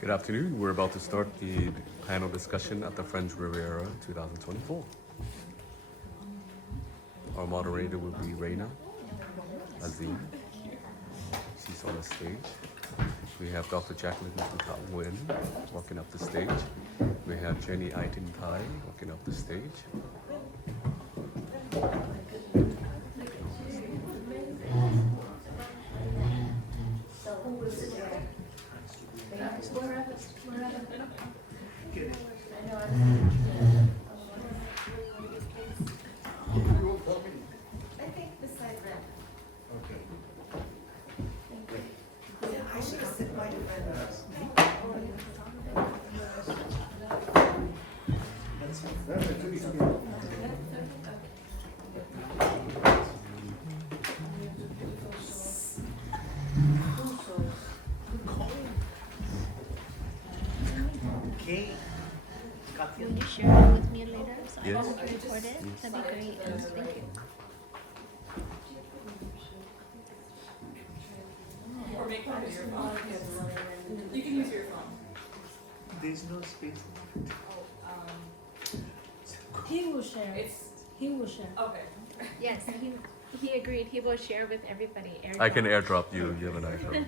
Good afternoon. We're about to start the panel discussion at the French Riviera 2024. Our moderator will be Reina Azim. She's on the stage. We have Dr. Jacqueline Nguyen walking up the stage. We have Jenny Aitin Tai walking up the stage. Will you share it with me later so Yes. I can record it? That'd be great. Thank you. Or make one of your phone. You can use your phone. There's no space. He will share. He will share. Okay. Yes, he agreed. He will share with everybody. I can airdrop you. You have an iPhone.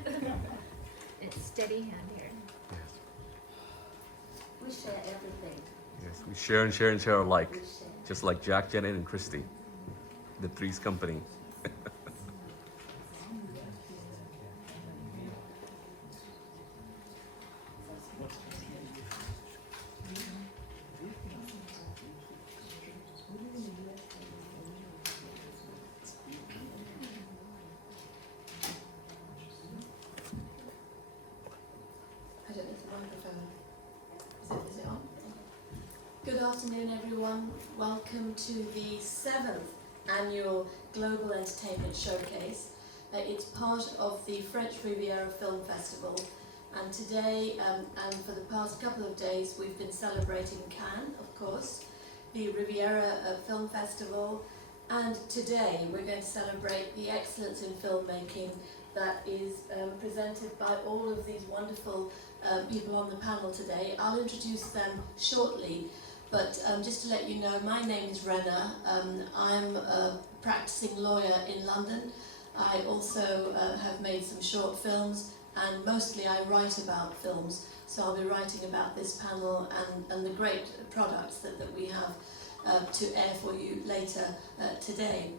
It's steady hand here. Yes. We share everything. Yes. We share and share and share alike. We share. Just like Jack, Janet, and Christy. The Three's Company. I don't know if the microphone is it on? Good afternoon, everyone. Welcome to the 7th annual Global Entertainment Showcase. It's part of the French Riviera Film Festival, and today and for the past couple of days we've been celebrating Cannes, of course, the Riviera Film Festival, and today we're going to celebrate the excellence in filmmaking that is presented by all of these wonderful people on the panel today. I'll introduce them shortly, but just to let you know, my name is Rena. I'm a practicing lawyer in London. I also have made some short films, and mostly I write about films, so I'll be writing about this panel and the great products that we have to air for you later today.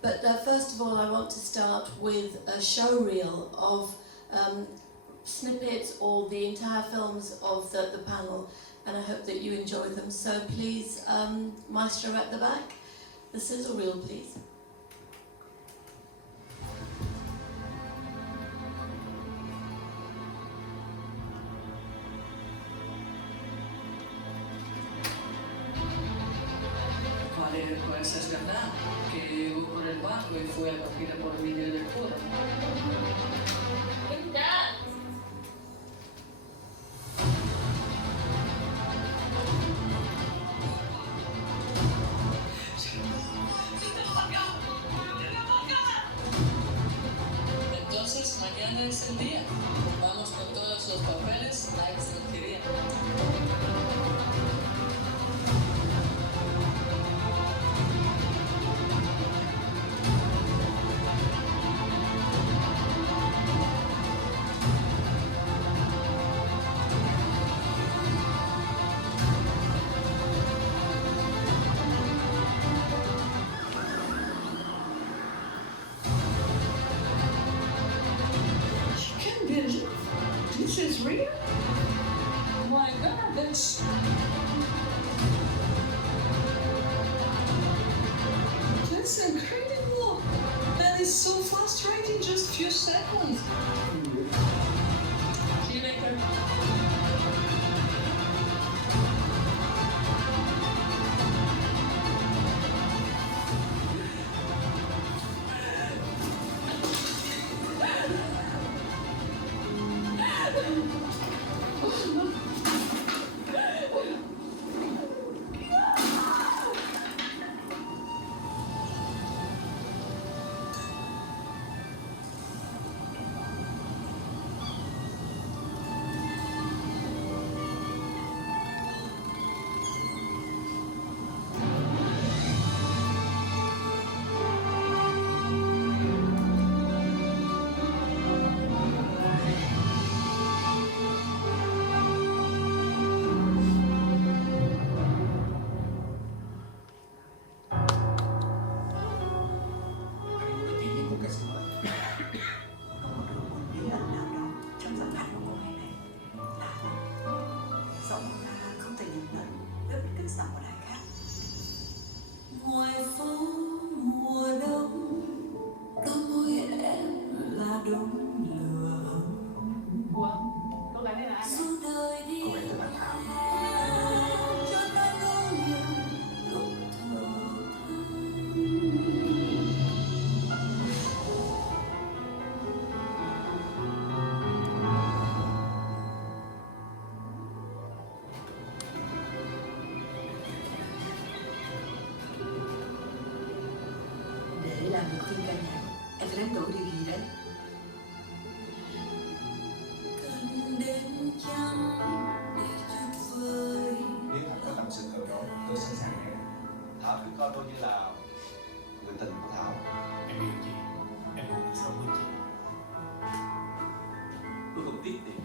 But first of all, I want to start with a show reel of snippets or the entire films of the panel, and I hope that you enjoy them. So please, Maestro at the back, the sizzle reel, please. Quale può essere sgardata, che corre il banco e fu a partire por il video del cuore. Entonces, mañana es el día. Vamos con todos los papeles a extranjería. Can't believe this is real. Oh my God, that's incredible. That is so frustrating. Just few seconds. See you later. đánh đổi điều gì đấy? Nếu Thảo có tâm sự cầu nối, tôi sẵn sàng nghe. Thảo cứ coi tôi như là người tình của Thảo. Em yêu chị, em muốn được sống với chị. Tôi không tiếc tiền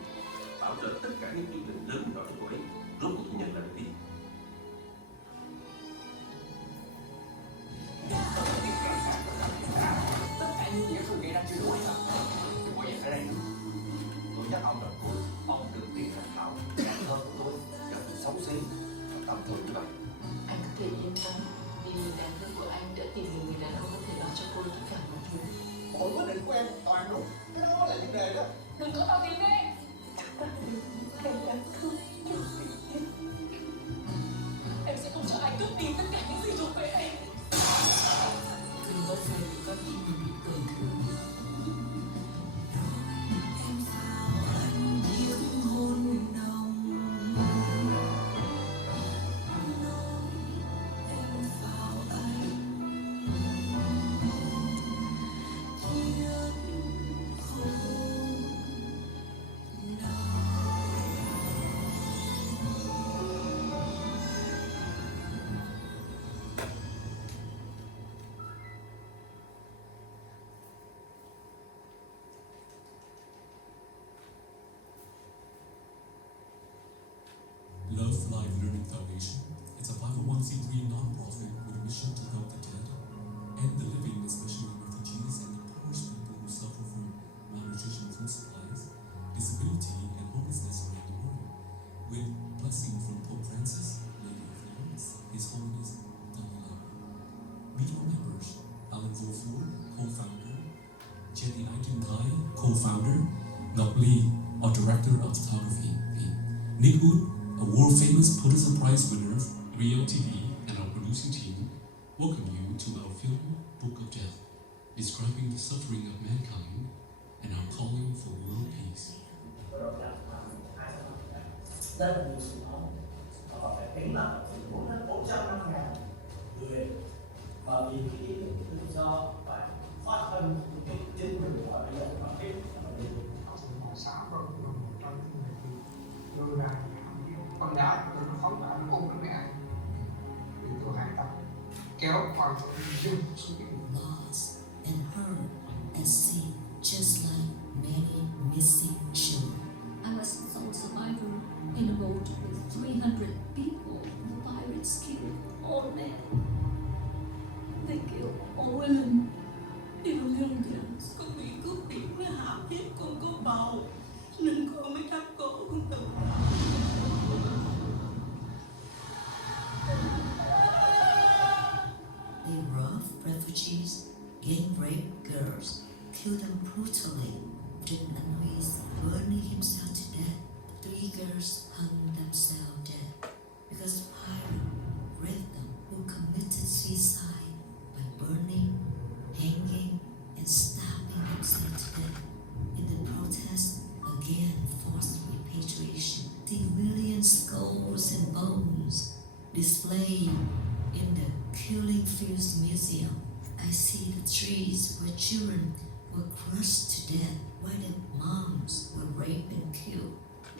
bảo trợ tất cả những chương trình lớn nhỏ cho cô ấy. Rốt cuộc tôi nhận lại được tiền. Tất cả những gì không gây ra chưa đủ hay sao? Đừng có vậy ở đây. Tôi nhắc ông lần cuối, ông đừng tìm ra Thảo. Càng hơn của tôi, càng xấu xí, tầm thường như vậy. Anh có thể yên tâm vì người đàn ông của anh đã tìm được người đàn ông có thể lo cho cô tất cả mọi thứ. Mỗi quyết định của em toàn đúng. Cái đó là vấn đề đó. Đừng có tao tìm đi. Em sẽ không cho ai cướp đi tất cả những gì thuộc về em. Đừng bao giờ để con tim mình bị tổn thương. Love Life Learning Foundation is a 501c3 non-profit with a mission to help the dead and the living, especially refugees and the poorest people who suffer from malnutrition, food supplies, disability, and homelessness around the world. With blessing from Pope Francis, Lady of Florence, His Holiness Dalai Lama. Meet our members: Alan Wolford, co-founder; Jenny Aikenthai, co-founder; Ngọc Lee, our director of photography; Nick Wood, a world-famous Pulitzer Prize winner, Rio TV, and our producing team welcome you to our film Book of Death, describing the suffering of mankind and our calling for world peace. Rất là nhiều sự nóng, họ phải tính là 400-500 người, và vì cái ý tưởng tự do và phát thân cái chính mình gọi là đoàn kết và điều xã hội là một trong những người thì đưa ra con gái tôi nó phóng đại nó ôm đứa mẹ thì tôi hãy tập kéo con tôi dừng xuống cái Lost and hurt at sea, just like many missing children. I was a sole survivor in a boat with 300 people. The pirates killed all men. They killed all women, even young girls. Con bị cướp biển nó hãm hiếp con có bầu, nên con mới thắt cổ con tự. They rough refugees, gang rape girls, killed them brutally. Trịnh Anh Huy burning himself to death. 3 girls hung themselves dead because a pirate raped them who committed suicide by burning, hanging, and stabbing themselves to death. In the protest against forced repatriation, the million skulls and bones displayed in the Killing Fields Museum. I see the trees where children were crushed to death, while their moms were raped and killed. I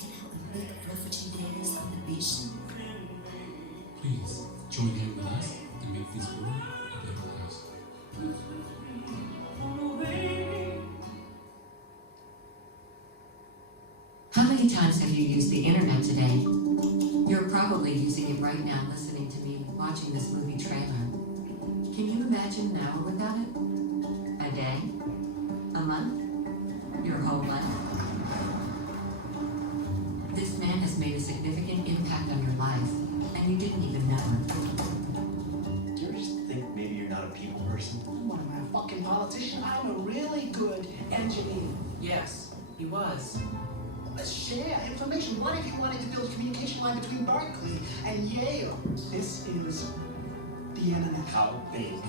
can help make refugee days on the beach. Please join hand with us and make this world a better place. How many times have you used the internet today? You're probably using it right now, listening to me, watching this movie trailer. Can you imagine an hour without it? A day? A month? Your whole life? This man has made a significant impact on your life, and you didn't even know it. Do you ever just think maybe you're not a people person? I'm not a fucking politician. I'm a really good engineer. Yes, he was. Let's share information. What if you wanted to build a communication line between Berkeley and Yale? This is the internet. How big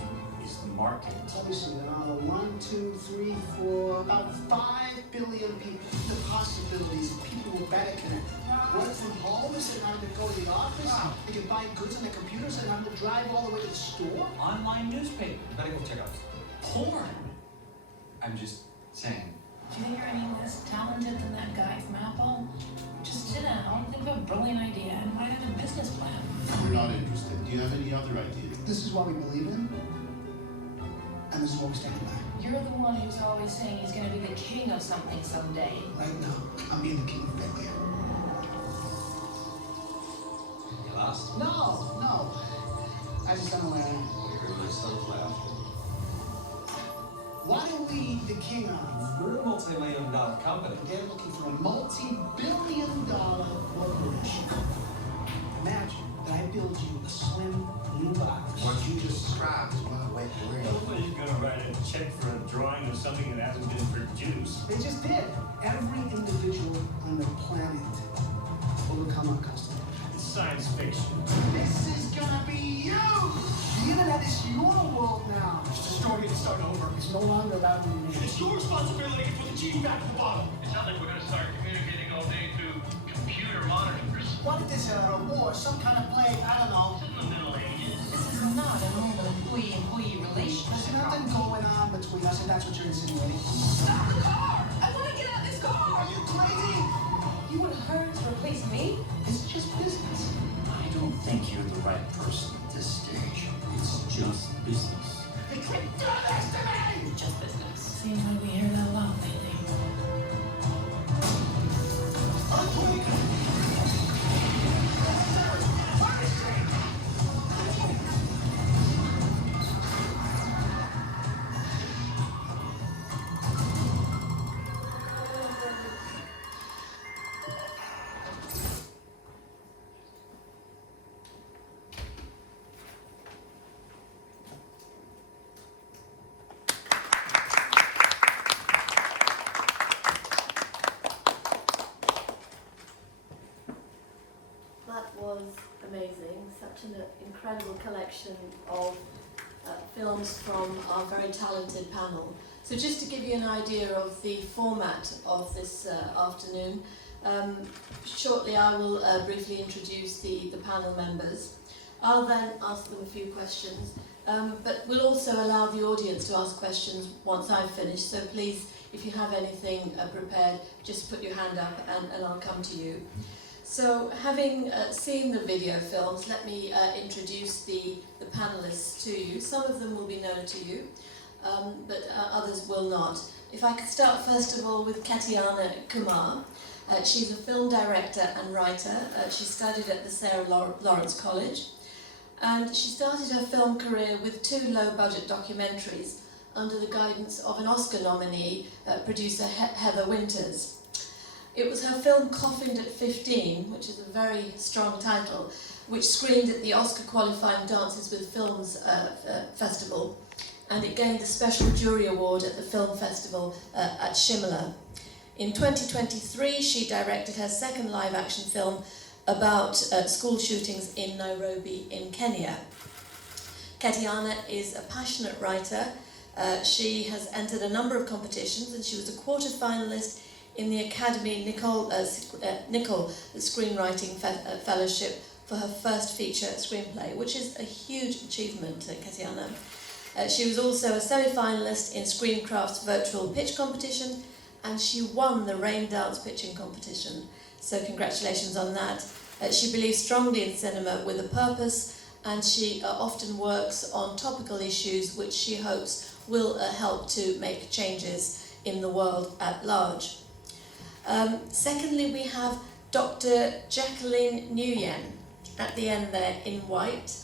is the market. Let me see, 1, 2, 3, 4, about 5 billion people. The possibilities of people who better connect. Work from home instead of having to go to the office. They can buy goods on their computers and having to drive all the way to the store. Online newspaper. Gotta go check out porn. I'm just saying. Do you think you're any less talented than that guy from Apple? Just sit down, think of a brilliant idea, and write out a business plan. We're not interested. Do you have any other ideas? This is what we believe in, and this is what we stand by. You're the one who's always saying he's going to be the king of something someday. Right now, I'm being the king of failure. You lost? No. I just don't know where I am. You're myself left. What are we the king of? We're a multi-million-dollar company. They're looking for a multi-billion-dollar corporation. Imagine that I build you a slim blue box. What you just described is my wet dream. Nobody's gonna write a check for a drawing of something that hasn't been produced. They just did. Every individual on the planet will become a customer. It's science fiction. This is gonna be you! The internet is your world now. Just destroy it and start over. It's no longer about me. It's your responsibility to put the gene back at the bottom. It's not like we're going to start communicating all day through computer monitors. What if this a war, some kind of plague, I don't know. It's in the Middle Ages. This is not a normal employee-employee relationship. There's nothing going on between us, and that's what you're insinuating. Stop the car! I want to get out of this car! Are you crazy? You would hire to replace me? It's just business. I don't think you're the right person at this stage. It's just business. You can't do this to me! Just business. Seems like we hear that a lot lately. That was amazing, such an incredible collection of films from our very talented panel. So just to give you an idea of the format of this afternoon, shortly I will briefly introduce the panel members. I'll then ask them a few questions, but we'll also allow the audience to ask questions once I've finished, so please, if you have anything prepared, just put your hand up and I'll come to you. So, having seen the video films, let me introduce the panellists to you. Some of them will be known to you, but others will not. If I could start first of all with Katiana Kumar. She's a film director and writer. She studied at the Sarah Lawrence College, and she started her film career with 2 low-budget documentaries under the guidance of an Oscar nominee, producer Heather Winters. It was her film Coffined at 15, which is a very strong title, which screened at the Oscar-qualifying Dances with Films Festival, and it gained the Special Jury Award at the Film Festival at Shimla. In 2023, she directed her second live-action film about school shootings in Nairobi in Kenya. Katiana is a passionate writer. She has entered a number of competitions, and she was a quarter-finalist in the Academy Nicol Screenwriting Fellowship for her first feature screenplay, which is a huge achievement, Katiana. She was also a semi-finalist in Screencraft's virtual pitch competition, and she won the Rain Dance pitching competition. So congratulations on that. She believes strongly in cinema with a purpose, and she often works on topical issues which she hopes will help to make changes in the world at large. Secondly, we have Dr. Jacqueline Nguyen at the end there in white.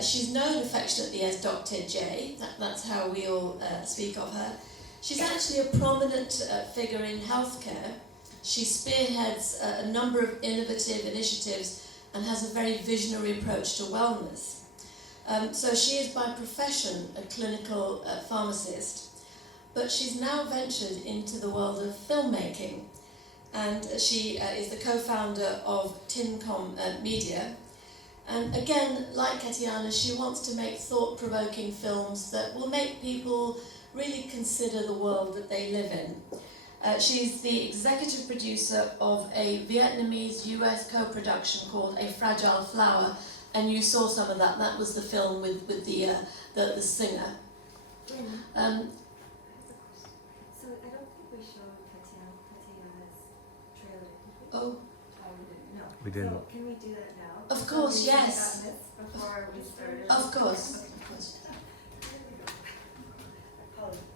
She's known affectionately as Dr. J, that's how we all speak of her. She's actually a prominent figure in healthcare. She spearheads a number of innovative initiatives and has a very visionary approach to wellness. So she is by profession a clinical pharmacist, but she's now ventured into the world of filmmaking, and she is the co-founder of Tincom Media, And again, like Katiana, she wants to make thought-provoking films that will make people really consider the world that they live in. She's the executive producer of a Vietnamese-US co-production called A Fragile Flower, and you saw some of that. That was the film with the singer. So I don't think we showed Katiana's trailer. Oh. No. We didn't. So can we do that now? Of course, yes. Before we started. Of course. Of course. Apologies.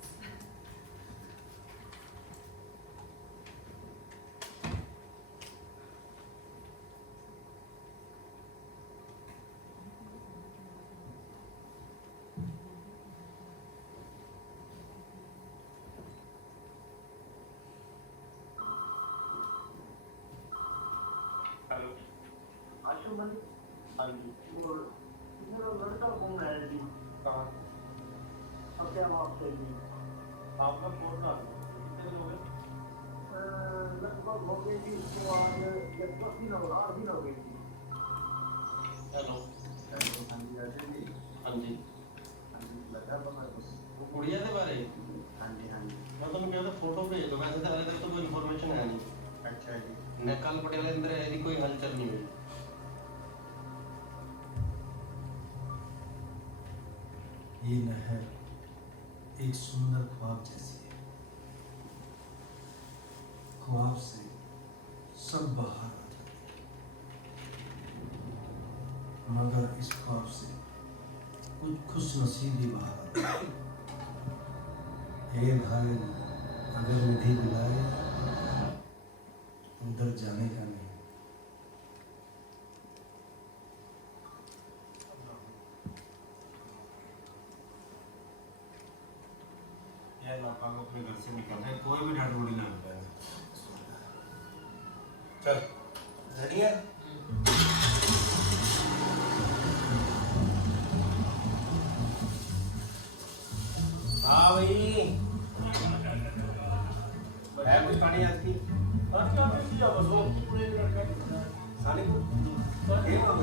आशुमन हाँ जी और मेरा लड़का phone है जी कहाँ अब क्या आपसे जी आपका फोन ना कितने दिन हो गए लगभग हो गए जी उसके बाद लगभग 3 हो 8 दिन हो गए जी हेलो हाँ जी अजय जी हाँ जी लगा पता वो गुड़िया के बारे हाँ जी मैं तुम्हें कहता फोटो भेज दो वैसे तो अभी तक तो कोई इन्फॉर्मेशन है नहीं अच्छा जी नकल पटियाला अंदर है कोई हलचल नहीं हुई ये नहर एक सुंदर ख्वाब जैसी है। ख्वाब से सब बाहर आ जाते हैं, मगर इस ख्वाब से कुछ खुश नसीब ही बाहर आते हैं। हे घायल अगर निधि बुलाए उधर जाने का नहीं। पापा को अपने घर से निकलना है कोई भी ढांढूड़ी ना मिल पाएगा चल रेडी है हाँ भाई है कुछ पानी आज की बस वो सानी को ये मांग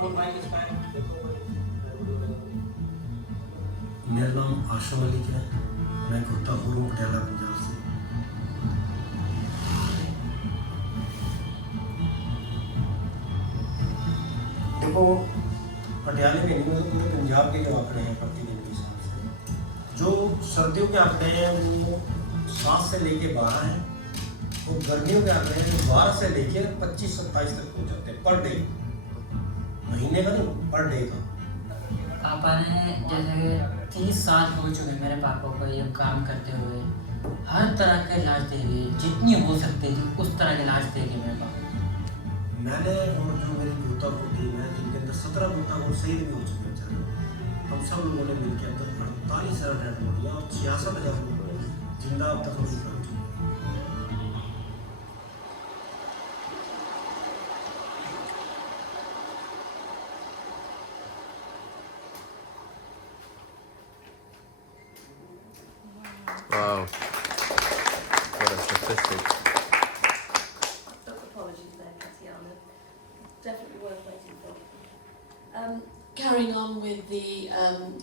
बोल भाई किसका है देखो मेरा नाम आशा मलिक है। मैं कुर्ता हूँ पटियाला पंजाब से। देखो पटियाले में नहीं मतलब पूरे पंजाब के जो आंकड़े हैं प्रतिदिन के हिसाब से जो सर्दियों के आंकड़े हैं वो 7 से लेके 12 हैं और गर्मियों के आंकड़े हैं जो 12 से लेके 25-27 तक हो जाते हैं पर डे महीने का नहीं पर डे का। पापा ने जैसे 30 साल हो चुके मेरे पापा को ये काम करते हुए हर तरह का इलाज दे दिए जितनी हो सकती थी उस तरह के इलाज दे दिए मेरे पापा। मैंने और जो मेरी बूता को टीम है जिनके अंदर 17 बूता को शहीद भी हो चुके हैं हम सब लोगों ने मिलकर अंदर 48 डेड बॉडी और 66,000 लोग जिंदा अब तक नहीं पहुंचे। Wow. What a statistic. Apologies there, Katiana. Definitely worth waiting for. Carrying on with the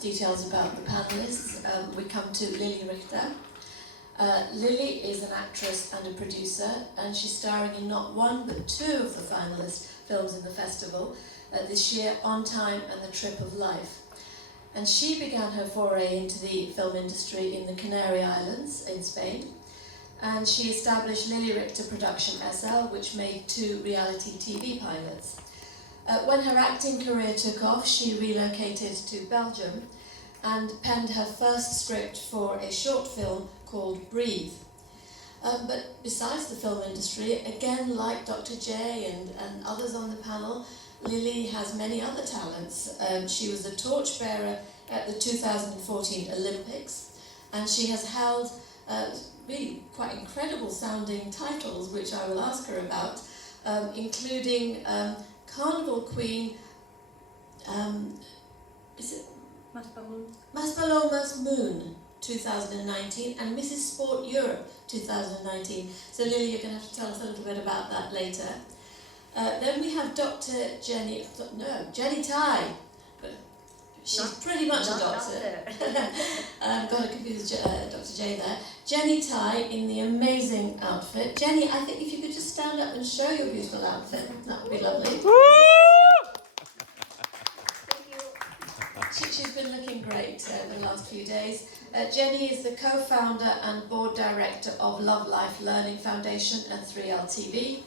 details about the panellists, we come to Lily Richter. Lily is an actress and a producer, and she's starring in not one but 2 of the finalist films in the festival this year, On Time and The Trip of Life. And she began her foray into the film industry in the Canary Islands in Spain. And she established Lily Richter Production SL, which made 2 reality TV pilots. When her acting career took off, she relocated to Belgium and penned her first script for a short film called Breathe. But besides the film industry, again, like Dr. J and others on the panel, Lily has many other talents. She was the torchbearer at the 2014 Olympics, and she has held really quite incredible sounding titles, which I will ask her about, including Carnival Queen, is it Maspaloma's Moon 2019, and Mrs. Sport Europe 2019. So Lily, you're going to have to tell us a little bit about that later. Then we have Jenny Tai. She's pretty much a doctor. Got to confuse Dr. J there. Jenny Tai in the amazing outfit. Jenny, I think if you could just stand up and show your beautiful outfit, that would be lovely. She's been looking great the last few days. Jenny is the co-founder and board director of Love Life Learning Foundation and 3LTV.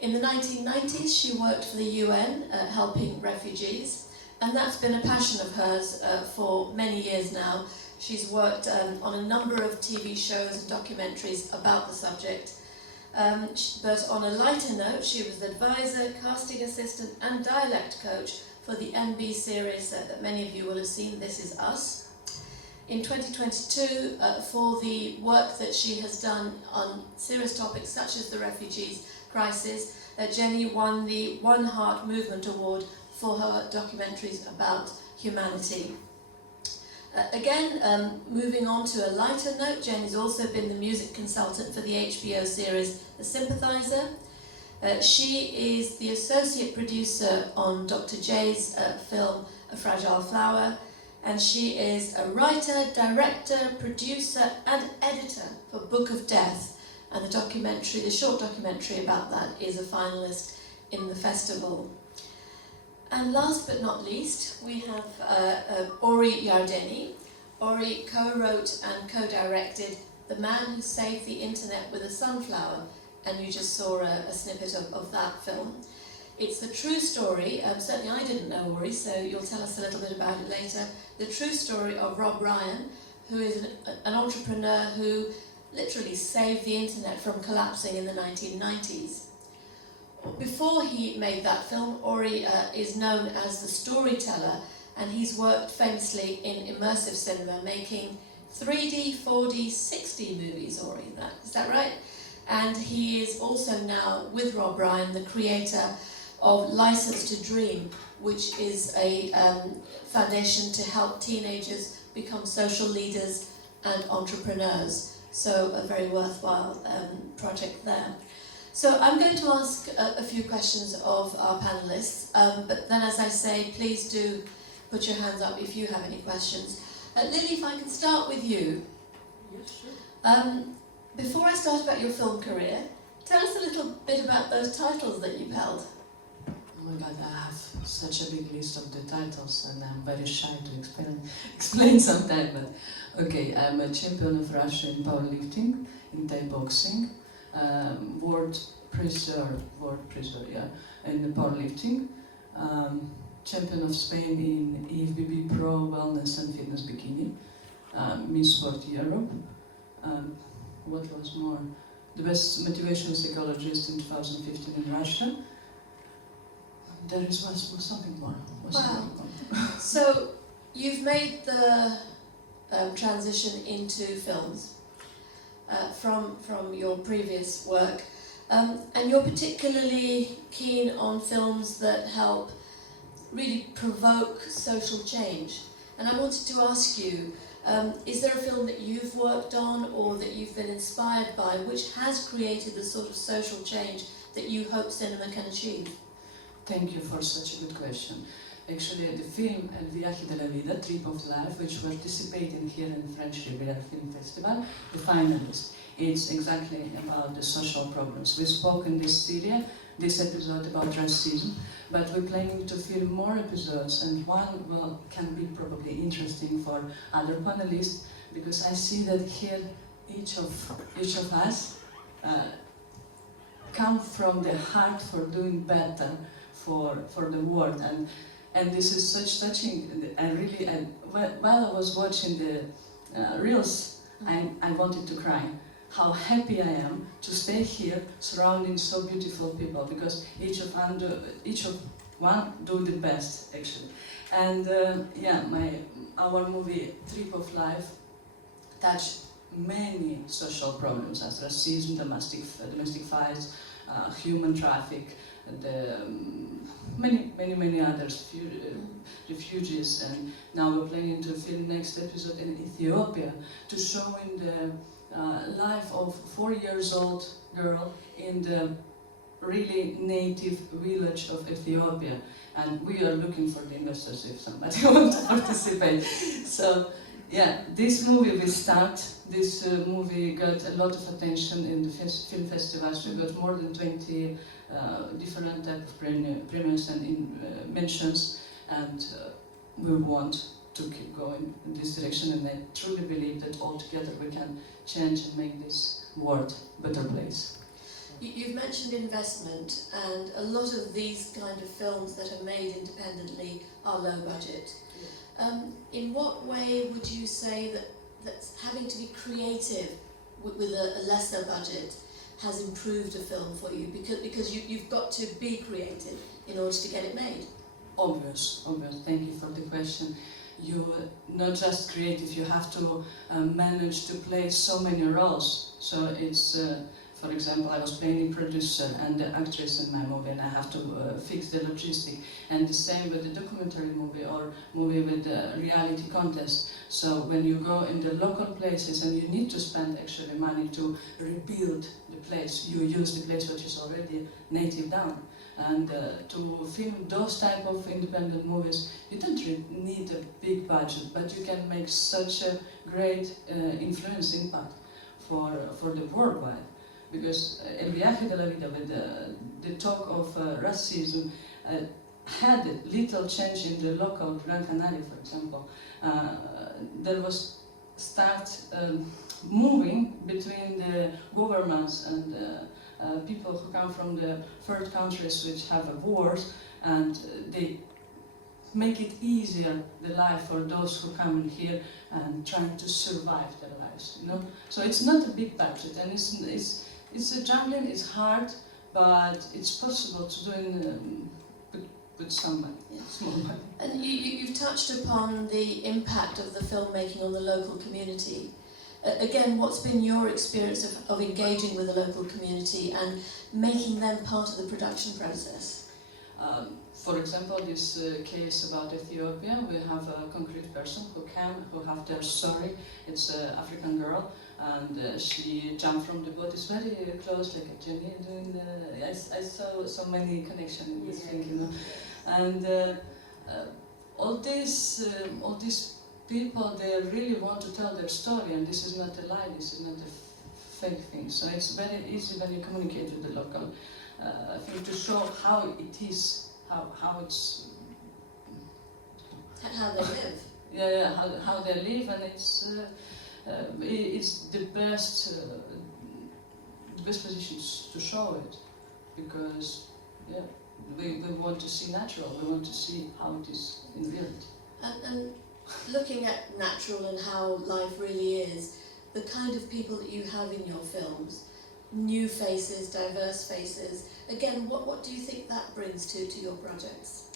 In the 1990s, she worked for the UN helping refugees, and that's been a passion of hers for many years now. She's worked on a number of TV shows and documentaries about the subject. But on a lighter note, she was the advisor, casting assistant and dialect coach for the NB series that many of you will have seen, This Is Us. In 2022, for the work that she has done on serious topics such as the refugees crisis, Jenny won the One Heart Movement Award for her documentaries about humanity. Moving on to a lighter note, Jenny's also been the music consultant for the HBO series The Sympathizer. She is the associate producer on Dr. J's film A Fragile Flower, and she is a writer, director, producer and editor for Book of Death, and the short documentary about that is a finalist in the festival. And last but not least, we have Ori Yardeni. Ori co-wrote and co-directed The Man Who Saved the Internet with a Sunflower, and you just saw a snippet of that film. It's the true story, certainly I didn't know Ori, so you'll tell us a little bit about it later, the true story of Rob Ryan, who is an entrepreneur who literally saved the internet from collapsing in the 1990s. Before he made that film, Ori is known as the storyteller, and he's worked famously in immersive cinema, making 3D, 4D, 6D movies, Ori, is that right? And he is also now, with Rob Ryan, the creator of License to Dream, which is a foundation to help teenagers become social leaders and entrepreneurs. So a very worthwhile project there. So I'm going to ask a few questions of our panelists, but then as I say, please do put your hands up if you have any questions. Lily, if I can start with you. Yes, sure. Before I start about your film career, tell us a little bit about those titles that you've held. Oh my God, I have such a big list of the titles and I'm very shy to explain sometimes, but okay, I'm a champion of Russia in powerlifting, in Thai boxing, world prizer, in powerlifting, champion of Spain in EFBB Pro Wellness and Fitness Bikini, Miss Sport Europe, what was more, the best motivational psychologist in 2015 in Russia. There was something more. Wow. So you've made the transition into films from your previous work, and you're particularly keen on films that help really provoke social change. And I wanted to ask you, is there a film that you've worked on or that you've been inspired by which has created the sort of social change that you hope cinema can achieve? Thank you for such a good question. Actually, the film El Viaje de la Vida, Trip of Life, which we're participating here in French Riviera Film Festival, the finalist, it's exactly about the social problems. We spoke in this episode about racism, but we're planning to film more episodes, and one can be probably interesting for other panelists, because I see that here each of us come from the heart for doing better for the world, and this is such touching. And while I was watching the reels, I wanted to cry. How happy I am to stay here surrounding so beautiful people, because each of one do the best actually. And our movie Trip of Life touched many social problems as racism, domestic fights, human traffic, and many others, refugees. And now we're planning to film next episode in Ethiopia to show in the life of 4 years old girl in the really native village of Ethiopia, and we are looking for the investors if somebody wants to participate. So yeah, this movie will start. This movie got a lot of attention in the film festivals. We got more than 20 different type of premiers and mentions, and we want to keep going in this direction, and I truly believe that all together we can change and make this world a better place. You've mentioned investment, and a lot of these kind of films that are made independently are low budget. In what way would you say that having to be creative with a lesser budget has improved a film for you? Because you've got to be creative in order to get it made. Obvious. Thank you for the question. You're not just creative, you have to manage to play so many roles. So it's, for example, I was playing the producer and the actress in my movie, and I have to fix the logistic. And the same with the documentary movie or movie with the reality contest. So when you go in the local places and you need to spend actually money to rebuild the place, you use the place which is already native down. And to film those type of independent movies, you don't really need a big budget, but you can make such a great influence impact for the worldwide. Because El Viaje de la Vida, with the talk of racism, had a little change in the local Gran Canaria, for example. There was start moving between the governments and people who come from the third countries which have wars, and they make it easier the life for those who come in here and trying to survive their lives. You know, so it's not a big budget, and it's a juggling. It's hard, but it's possible to do in with some money, small money. And you've touched upon the impact of the filmmaking on the local community. Again, what's been your experience of engaging with the local community and making them part of the production process? For example, this case about Ethiopia, we have a concrete person who have their story. It's an African girl, and she jumped from the boat. It's very close, like a Jenny doing I saw so many connections in this thing, you know. And all these people, they really want to tell their story, and this is not a lie, this is not a fake thing. So it's very easy when you communicate with the local thing to show how it is, how it's... How they live. Yeah, how they live, and it's the best position to show it, because we want to see natural, we want to see how it is in reality. And looking at natural and how life really is, the kind of people that you have in your films, new faces, diverse faces, again, what do you think that brings to your projects?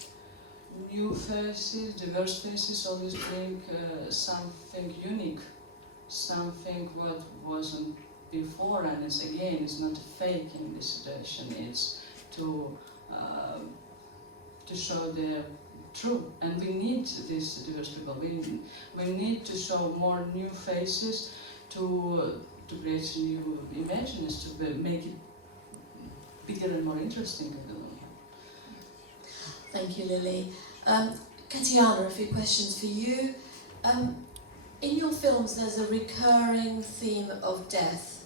New faces, diverse faces always bring something unique, something what wasn't before, and it's not fake in this situation, it's to show the true, and we need these diverse people. We need to show more new faces to create new images, to make it bigger and more interesting. Thank you, Lily. Katiana, a few questions for you. In your films, there's a recurring theme of death.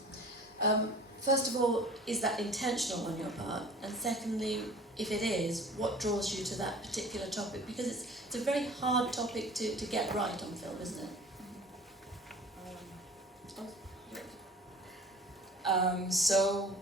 First of all, is that intentional on your part? And secondly, if it is, what draws you to that particular topic? Because it's a very hard topic to get right on film, isn't it? So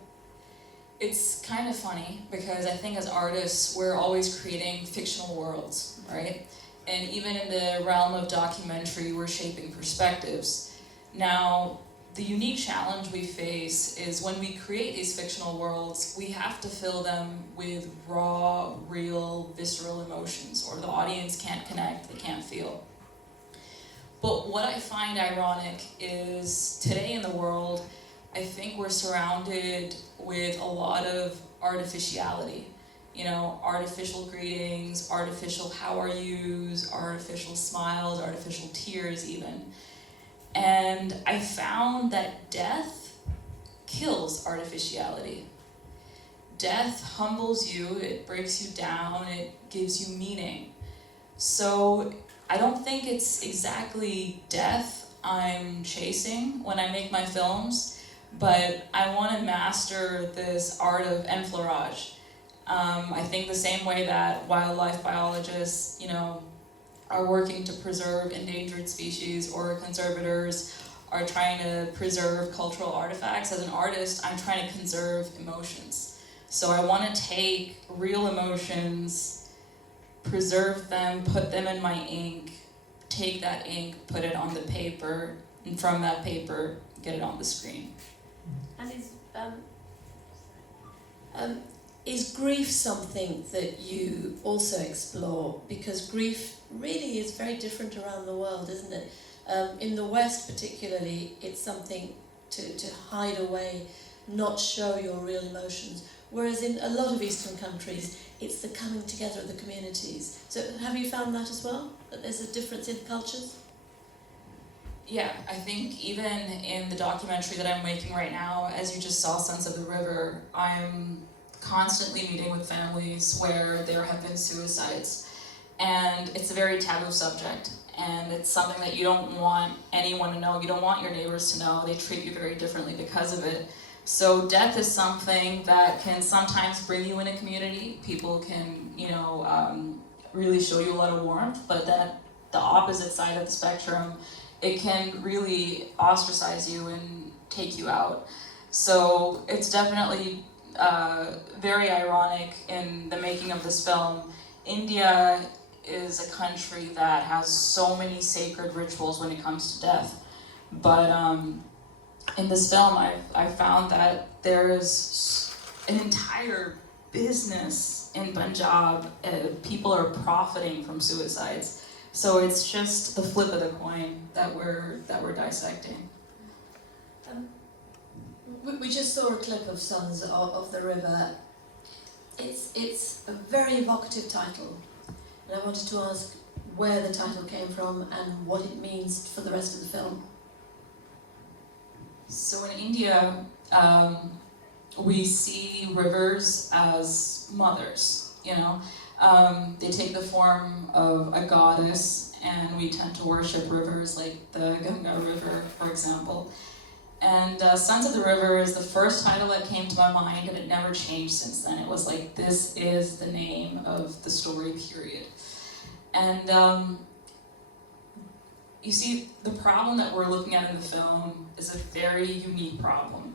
it's kind of funny, because I think as artists, we're always creating fictional worlds, right? And even in the realm of documentary, we're shaping perspectives. Now, the unique challenge we face is when we create these fictional worlds, we have to fill them with raw, real, visceral emotions, or the audience can't connect, they can't feel. But what I find ironic is today in the world, I think we're surrounded with a lot of artificiality. You know, artificial greetings, artificial how are yous, artificial smiles, artificial tears even. And I found that death kills artificiality. death humbles you, it breaks you down, it gives you meaning. So I don't think it's exactly death I'm chasing when I make my films, but I want to master this art of enfleurage. I think the same way that wildlife biologists, are working to preserve endangered species, or conservators are trying to preserve cultural artifacts. As an artist, I'm trying to conserve emotions. So I want to take real emotions, preserve them, put them in my ink, take that ink, put it on the paper, and from that paper, get it on the screen. And is grief something that you also explore? Because grief really is very different around the world, isn't it? In the West particularly, it's something to hide away, not show your real emotions. Whereas in a lot of Eastern countries, it's the coming together of the communities. So have you found that as well? That there's a difference in cultures? Yeah, I think even in the documentary that I'm making right now, as you just saw, Sons of the River, I'm constantly meeting with families where there have been suicides. And it's a very taboo subject. And it's something that you don't want anyone to know. You don't want your neighbors to know. They treat you very differently because of it. So death is something that can sometimes bring you in a community. People can, really show you a lot of warmth, but then the opposite side of the spectrum, it can really ostracize you and take you out. So it's definitely very ironic in the making of this film. India is a country that has so many sacred rituals when it comes to death. But in this film, I found that there is an entire business in Punjab. People are profiting from suicides. So it's just the flip of the coin that we're dissecting. We just saw a clip of Sons of the River. It's a very evocative title. And I wanted to ask where the title came from and what it means for the rest of the film. So in India, we see rivers as mothers, They take the form of a goddess, and we tend to worship rivers like the Ganga River, for example. And Sons of the River is the first title that came to my mind, and it never changed since then. It was like, this is the name of the story, period. And you see, the problem that we're looking at in the film is a very unique problem.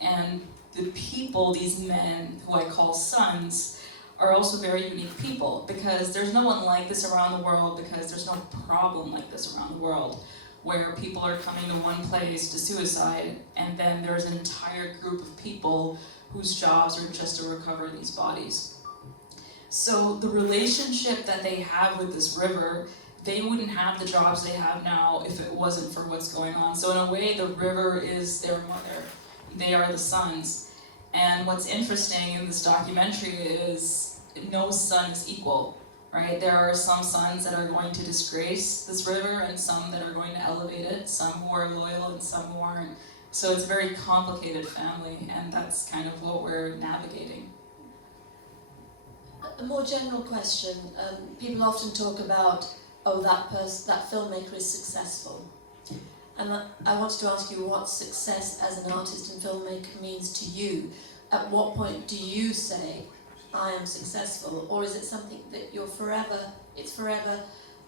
And the people, these men, who I call sons, are also very unique people, because there's no one like this around the world, because there's no problem like this around the world, where people are coming to one place to suicide, and then there's an entire group of people whose jobs are just to recover these bodies. So the relationship that they have with this river, they wouldn't have the jobs they have now if it wasn't for what's going on. So in a way, the river is their mother. They are the sons. And what's interesting in this documentary is no son is equal, right? There are some sons that are going to disgrace this river and some that are going to elevate it, some who are loyal and some who aren't. So it's a very complicated family, and that's kind of what we're navigating. A more general question. People often talk about, that filmmaker is successful. And I wanted to ask you what success as an artist and filmmaker means to you. At what point do you say, I am successful? Or is it something that it's forever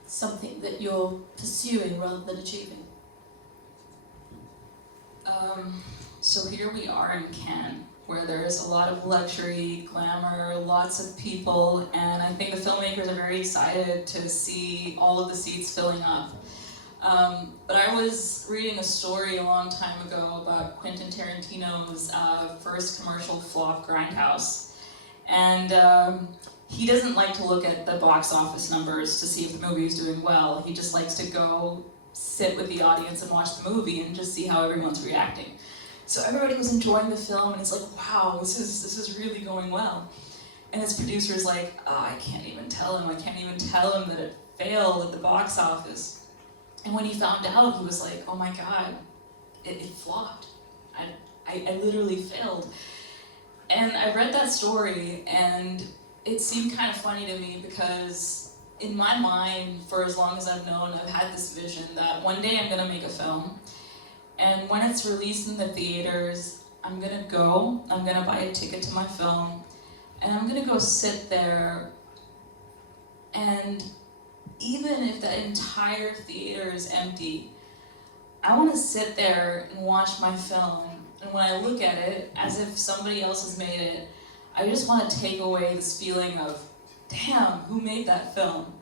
something that you're pursuing rather than achieving? So here we are in Cannes, where there's a lot of luxury, glamour, lots of people, and I think the filmmakers are very excited to see all of the seats filling up. But I was reading a story a long time ago about Quentin Tarantino's first commercial flop, Grindhouse. And he doesn't like to look at the box office numbers to see if the movie is doing well. He just likes to go sit with the audience and watch the movie and just see how everyone's reacting. So everybody was enjoying the film, and it's like, wow, this is really going well. And his producer's like, I can't even tell him that it failed at the box office. And when he found out, he was like, oh my God, it flopped. I literally failed. And I read that story, and it seemed kind of funny to me because in my mind, for as long as I've known, I've had this vision that one day I'm gonna make a film, and when it's released in the theaters, I'm gonna buy a ticket to my film, and I'm gonna go sit there, and even if the entire theater is empty, I wanna sit there and watch my film, and when I look at it, as if somebody else has made it, I just wanna take away this feeling of, damn, who made that film?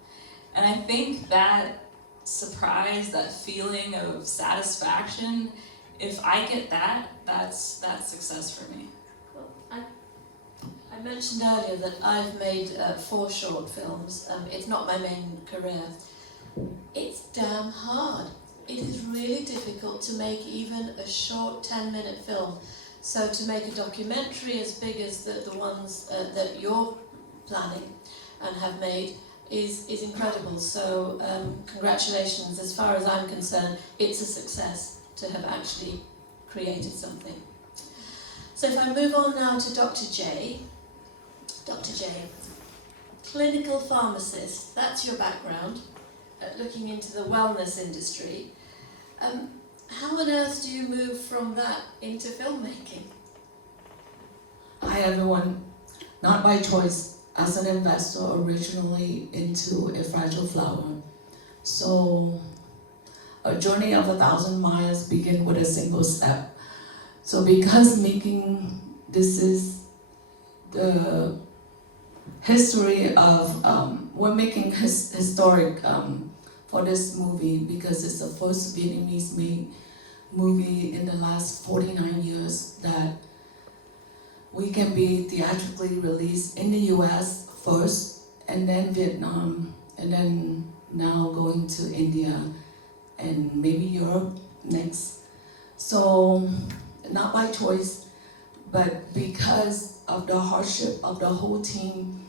And I think that surprise, that feeling of satisfaction, if I get that, that's success for me. Well, I mentioned earlier that I've made 4 short films. It's not my main career. It's damn hard. It is really difficult to make even a short 10-minute film. So to make a documentary as big as the ones that you're planning and have made is incredible. So congratulations. As far as I'm concerned, it's a success to have actually created something. So if I move on now to Dr. J. Dr. J, clinical pharmacist, that's your background, looking into the wellness industry. How on earth do you move from that into filmmaking? Hi everyone, not by choice, as an investor originally into A Fragile Flower. So a journey of 1,000 miles begin with a single step. So because this is the history of, we're making historic for this movie because it's the first Vietnamese made movie in the last 49 years that we can be theatrically released in the US first, and then Vietnam, and then now going to India, and maybe Europe next. So, not by choice, but because of the hardship of the whole team,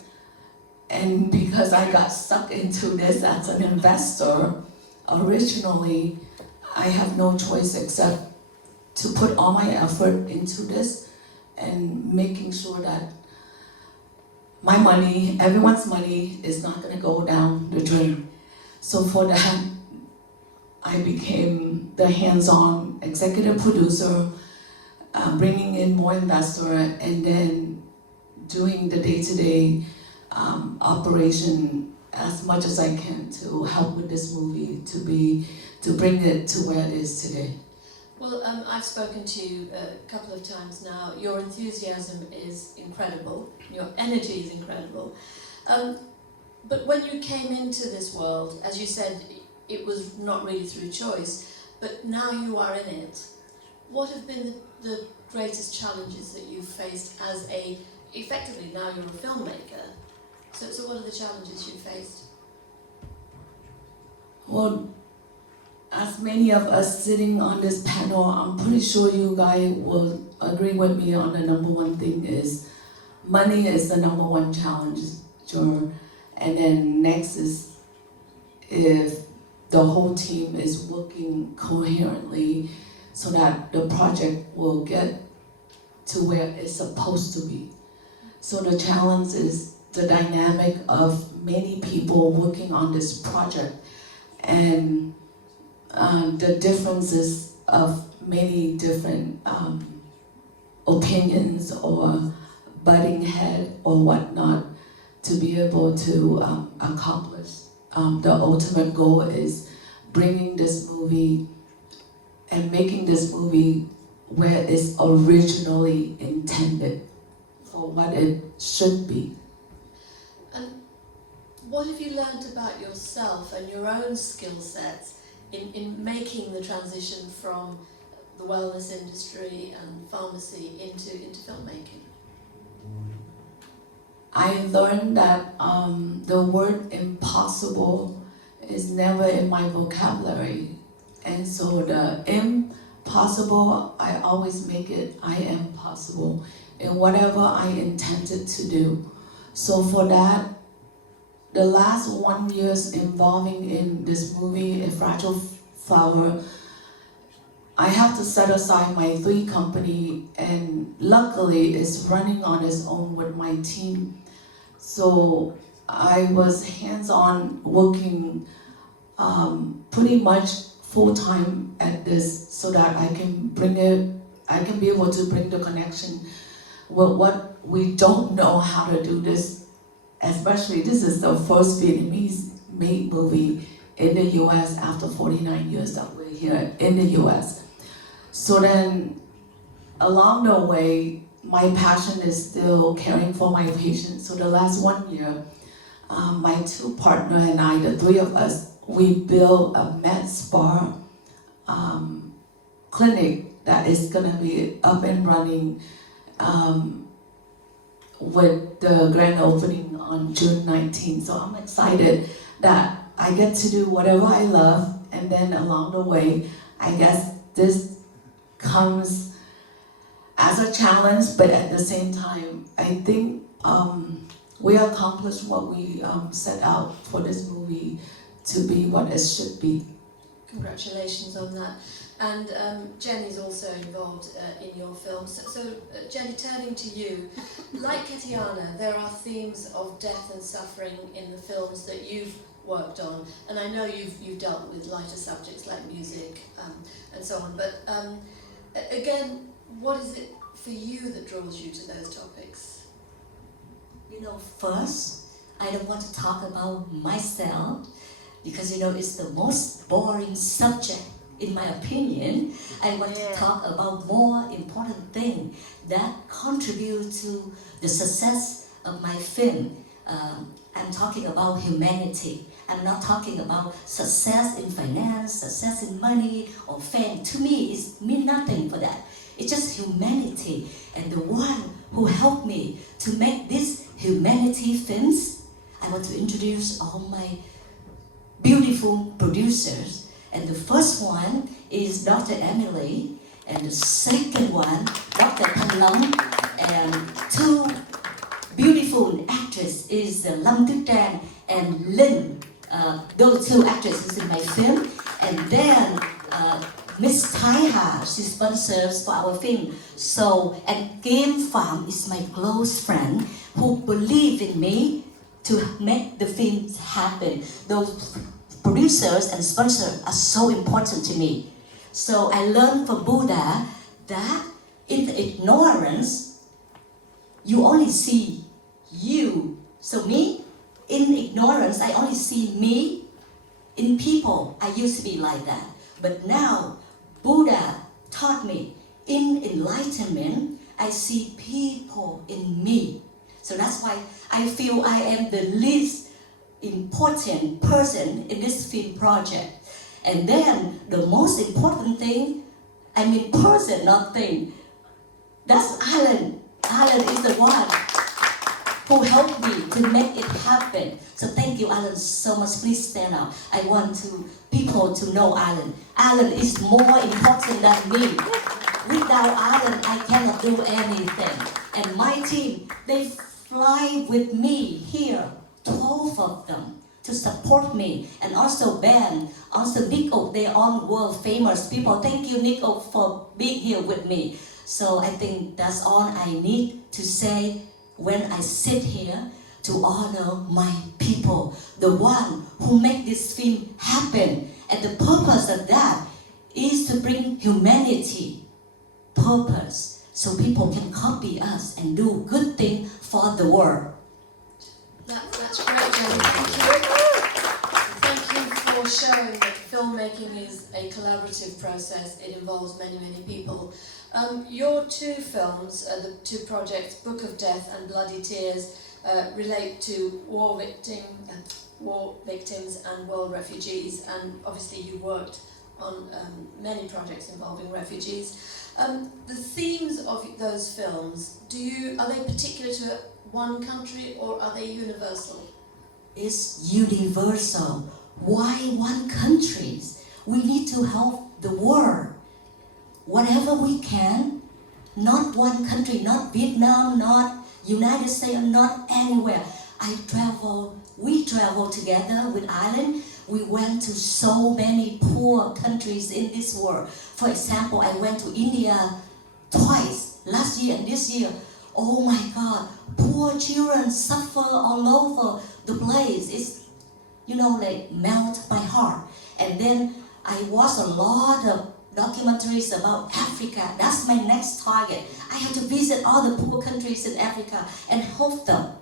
and because I got stuck into this as an investor originally, I have no choice except to put all my effort into this and making sure that my money, everyone's money, is not going to go down the drain. So for that, I became the hands-on executive producer, bringing in more investor, and then doing the day-to-day operation as much as I can to help with this movie to bring it to where it is today. Well, I've spoken to you a couple of times now. Your enthusiasm is incredible. Your energy is incredible. But when you came into this world, as you said, it was not really through choice, but now you are in it. What have been the greatest challenges that you've faced as effectively now you're a filmmaker? So what are the challenges you've faced? Well, as many of us sitting on this panel, I'm pretty sure you guys will agree with me on the number one thing is money is the number one challenge, sure. And then next is if the whole team is working coherently so that the project will get to where it's supposed to be. So the challenge is the dynamic of many people working on this project and the differences of many different opinions or butting head or whatnot to be able to accomplish. The ultimate goal is bringing this movie and making this movie where it's originally intended for what it should be. And what have you learned about yourself and your own skill sets in making the transition from the wellness industry and pharmacy into filmmaking? I learned that the word impossible is never in my vocabulary. And so the impossible, I always make it I am possible in whatever I intended to do. So for that, the last 1 year involving in this movie, A Fragile Flower, I have to set aside my 3 company, and luckily it's running on its own with my team. So I was hands-on working pretty much full-time at this so that I can be able to bring the connection with what we don't know how to do this, especially this is the first Vietnamese made movie in the US after 49 years that we're here in the US. So then along the way, my passion is still caring for my patients. So the last 1 year, my 2 partners and I, the 3 of us, we built a med spa clinic that is gonna be up and running with the grand opening on June 19th. So I'm excited that I get to do whatever I love, and then along the way, I guess this comes as a challenge, but at the same time, I think we accomplished what we set out for this movie to be what it should be. Congratulations on that. And Jenny's also involved in your film. So Jenny, turning to you, like Katiana, there are themes of death and suffering in the films that you've worked on, and I know you've dealt with lighter subjects like music and so on. But again, what is it for you that draws you to those topics? You know, first, I don't want to talk about myself because, you know, it's the most boring subject in my opinion. I want to talk about more important things that contribute to the success of my film. I'm talking about humanity. I'm not talking about success in finance, success in money or fame. To me, it means nothing for that. It's just humanity. And the one who helped me to make these humanity films, I want to introduce all my beautiful producers. And the first one is Dr. Emily, and the second one, Dr. Thanh Lâm, and 2 beautiful actresses is Lâm Tuyết Trang and Linh. Those 2 actresses in my film. And then Miss Thái Hà, she sponsors for our film. So, and Kim Pham is my close friend who believe in me to make the film happen. Those producers and sponsors are so important to me. So I learned from Buddha that in the ignorance, you only see you. So me, in ignorance, I only see me in people. I used to be like that. But now, Buddha taught me, in enlightenment, I see people in me. So that's why I feel I am the least important person in this film project. And then the most important thing, I mean person, not thing, that's Alan. Alan is the one who helped me to make it happen. So thank you, Alan, so much. Please stand up. I want people to know Alan. Alan is more important than me. Without Alan, I cannot do anything. And my team, they fly with me here, 12 of them, to support me. And also Ben, also Nico, they are all world famous people. Thank you, Nico, for being here with me. So I think that's all I need to say when I sit here to honor my people, the one who make this film happen. And the purpose of that is to bring humanity, purpose, so people can copy us and do good things for the world. That's great, Jenny. Thank you. Thank you for showing that filmmaking is a collaborative process. It involves many, many people. Your 2 films, the 2 projects, Book of Death and Bloody Tears, relate to war victims and world refugees, and obviously you worked on many projects involving refugees. The themes of those films, are they particular to one country or are they universal? It's universal. Why one country? We need to help the world. Whatever we can, not one country, not Vietnam, not United States, not anywhere. We travel together with Ireland. We went to so many poor countries in this world. For example, I went to India twice, last year and this year. Oh my God, poor children suffer all over the place. It's, like melt my heart. And then I watched a lot of documentaries about Africa. That's my next target. I have to visit all the poor countries in Africa and help them.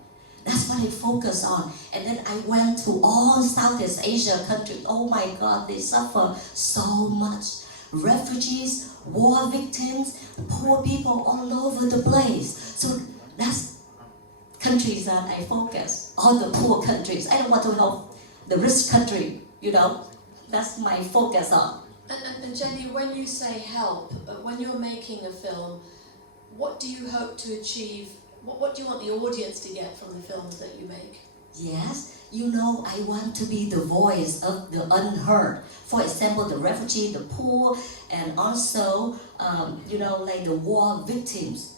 That's what I focus on. And then I went to all Southeast Asia countries. Oh my God, they suffer so much. Refugees, war victims, poor people all over the place. So that's countries that I focus, all the poor countries. I don't want to help the rich country, That's my focus on. And Jenny, when you say help, when you're making a film, what do you hope to achieve? What do you want the audience to get from the films that you make? Yes, I want to be the voice of the unheard. For example, the refugee, the poor, and also, like the war victims.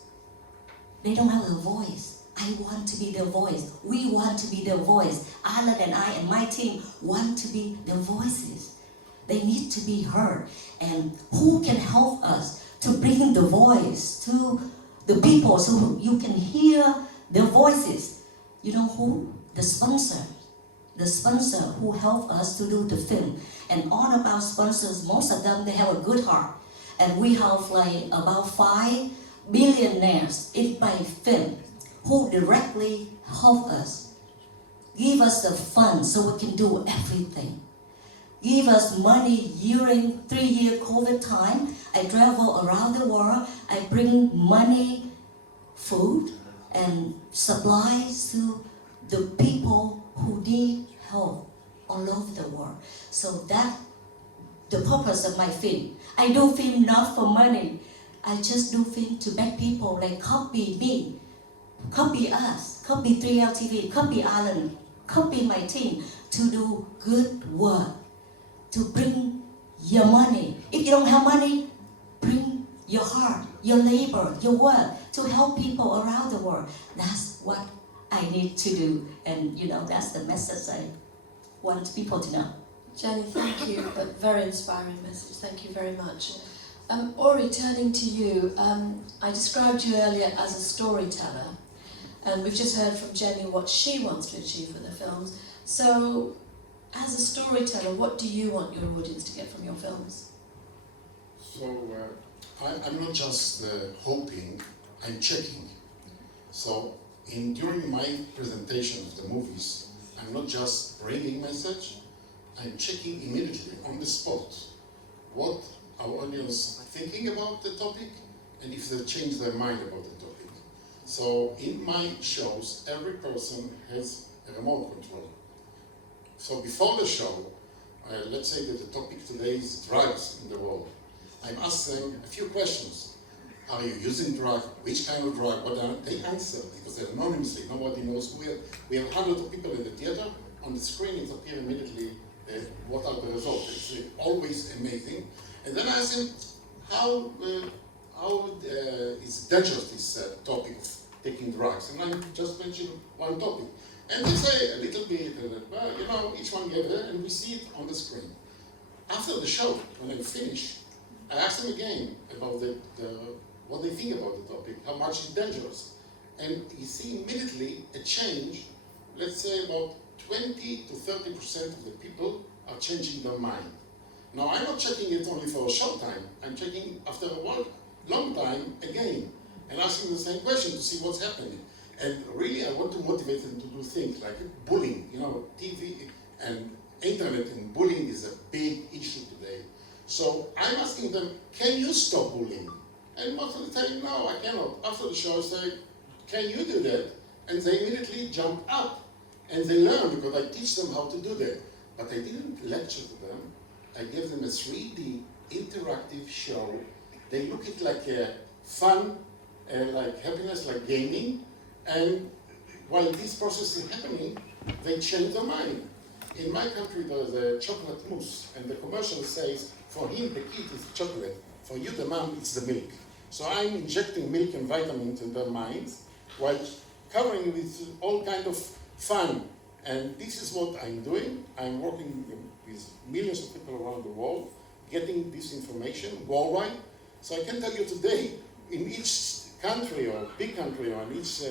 They don't have a voice. I want to be their voice. We want to be their voice. Alan and I and my team want to be their voices. They need to be heard. And who can help us to bring the voice to the people so you can hear their voices? You know who? The sponsor. The sponsor who helped us to do the film. And all of our sponsors, most of them, they have a good heart. And we have like about 5 billionaires in my film who directly help us. Give us the funds so we can do everything. Give us money during 3-year COVID time. I travel around the world. I bring money, food, and supplies to the people who need help all over the world. So that's the purpose of my film. I do film not for money. I just do film to make people like copy me, copy us, copy 3L TV, copy Alan, copy my team to do good work, to bring your money. If you don't have money, bring your heart, your labor, your work to help people around the world. That's what I need to do. And that's the message I want people to know. Jenny, thank you. A very inspiring message. Thank you very much. Ori, turning to you, I described you earlier as a storyteller, and we've just heard from Jenny what she wants to achieve with the films. So, as a storyteller, what do you want your audience to get from your films? So, I'm not just hoping, I'm checking. So, during my presentation of the movies, I'm not just bringing message, I'm checking immediately on the spot what our audience thinking about the topic and if they change their mind about the topic. So in my shows, every person has a remote control. So before the show, let's say that the topic today is drugs in the world. I'm asking a few questions. Are you using drugs? Which kind of drug? They answer because they're anonymously. Nobody knows who. We have hundreds of people in the theater. On the screen, it appears immediately what are the results. It's always amazing. And then I ask him, how is dangerous this topic of taking drugs? And I just mentioned one topic. And they say a little bit, each one gave it, and we see it on the screen. After the show, when I finish, I ask them again about what they think about the topic, how much it's dangerous. And you see immediately a change, let's say about 20 to 30% of the people are changing their mind. Now, I'm not checking it only for a short time. I'm checking after a long time again and asking the same question to see what's happening. And really, I want to motivate them to do things like bullying. TV and internet and bullying is a big issue today. So I'm asking them, can you stop bullying? And most of the time, no, I cannot. After the show, I say, can you do that? And they immediately jump up. And they learn because I teach them how to do that. But I didn't lecture to them. I gave them a 3D interactive show. They look at like fun, like happiness, like gaming. And while this process is happening, they change their mind. In my country, there's a chocolate mousse, and the commercial says, for him, the kid is chocolate. For you, the mom, it's the milk. So I'm injecting milk and vitamins in their minds, while covering with all kind of fun. And this is what I'm doing. I'm working with millions of people around the world getting this information worldwide. So I can tell you today, in each country or big country or in each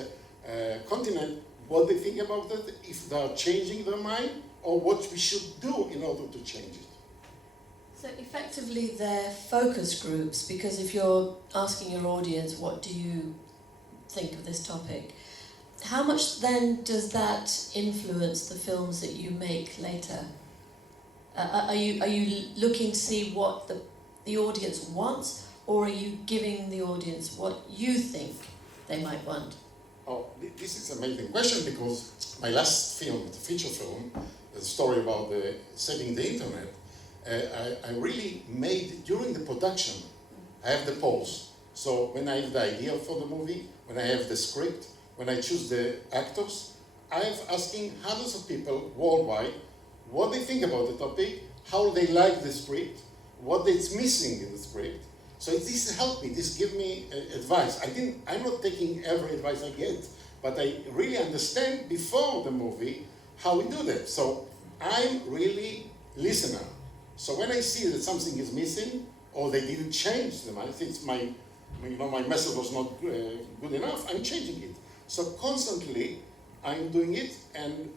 continent, what they think about it, if they are changing their mind, or what we should do in order to change it. So effectively they're focus groups, because if you're asking your audience, what do you think of this topic, how much then does that influence the films that you make later? Are you looking to see what the audience wants, or are you giving the audience what you think they might want? Oh, this is an amazing question, because my last film, the feature film, the story about saving the internet, I really made during the production. I have the pause. So when I have the idea for the movie, when I have the script, when I choose the actors, I am asking hundreds of people worldwide what they think about the topic, how they like the script, what is missing in the script. So this helped me, this give me advice. I'm not taking every advice I get, but I really understand before the movie how we do that. So I'm really listener. So when I see that something is missing, or they didn't change them, I think my message was not good enough, I'm changing it. So constantly I'm doing it, and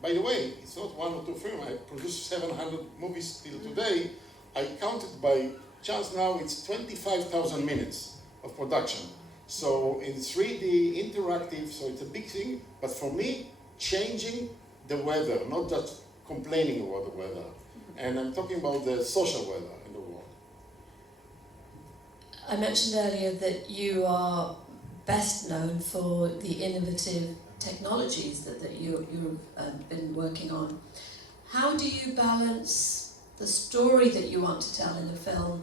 by the way, it's not one or two films. I produced 700 movies till today. I counted by chance now, it's 25,000 minutes of production. So in 3D, interactive, so it's a big thing. But for me, changing the weather, not just complaining about the weather. And I'm talking about the social weather in the world. I mentioned earlier that you are best known for the innovative technologies that you've been working on. How do you balance the story that you want to tell in a film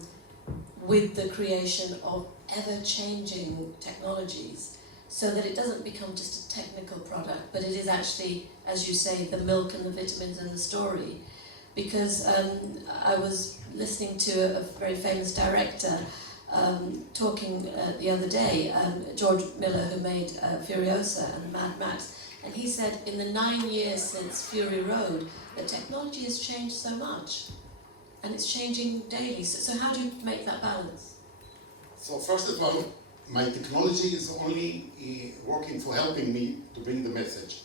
with the creation of ever-changing technologies, so that it doesn't become just a technical product, but it is actually, as you say, the milk and the vitamins and the story? Because I was listening to a very famous director talking the other day, George Miller, who made Furiosa and Mad Max, and he said in the 9 years since Fury Road, the technology has changed so much, and it's changing daily. So how do you make that balance? So first of all, my technology is only working for helping me to bring the message.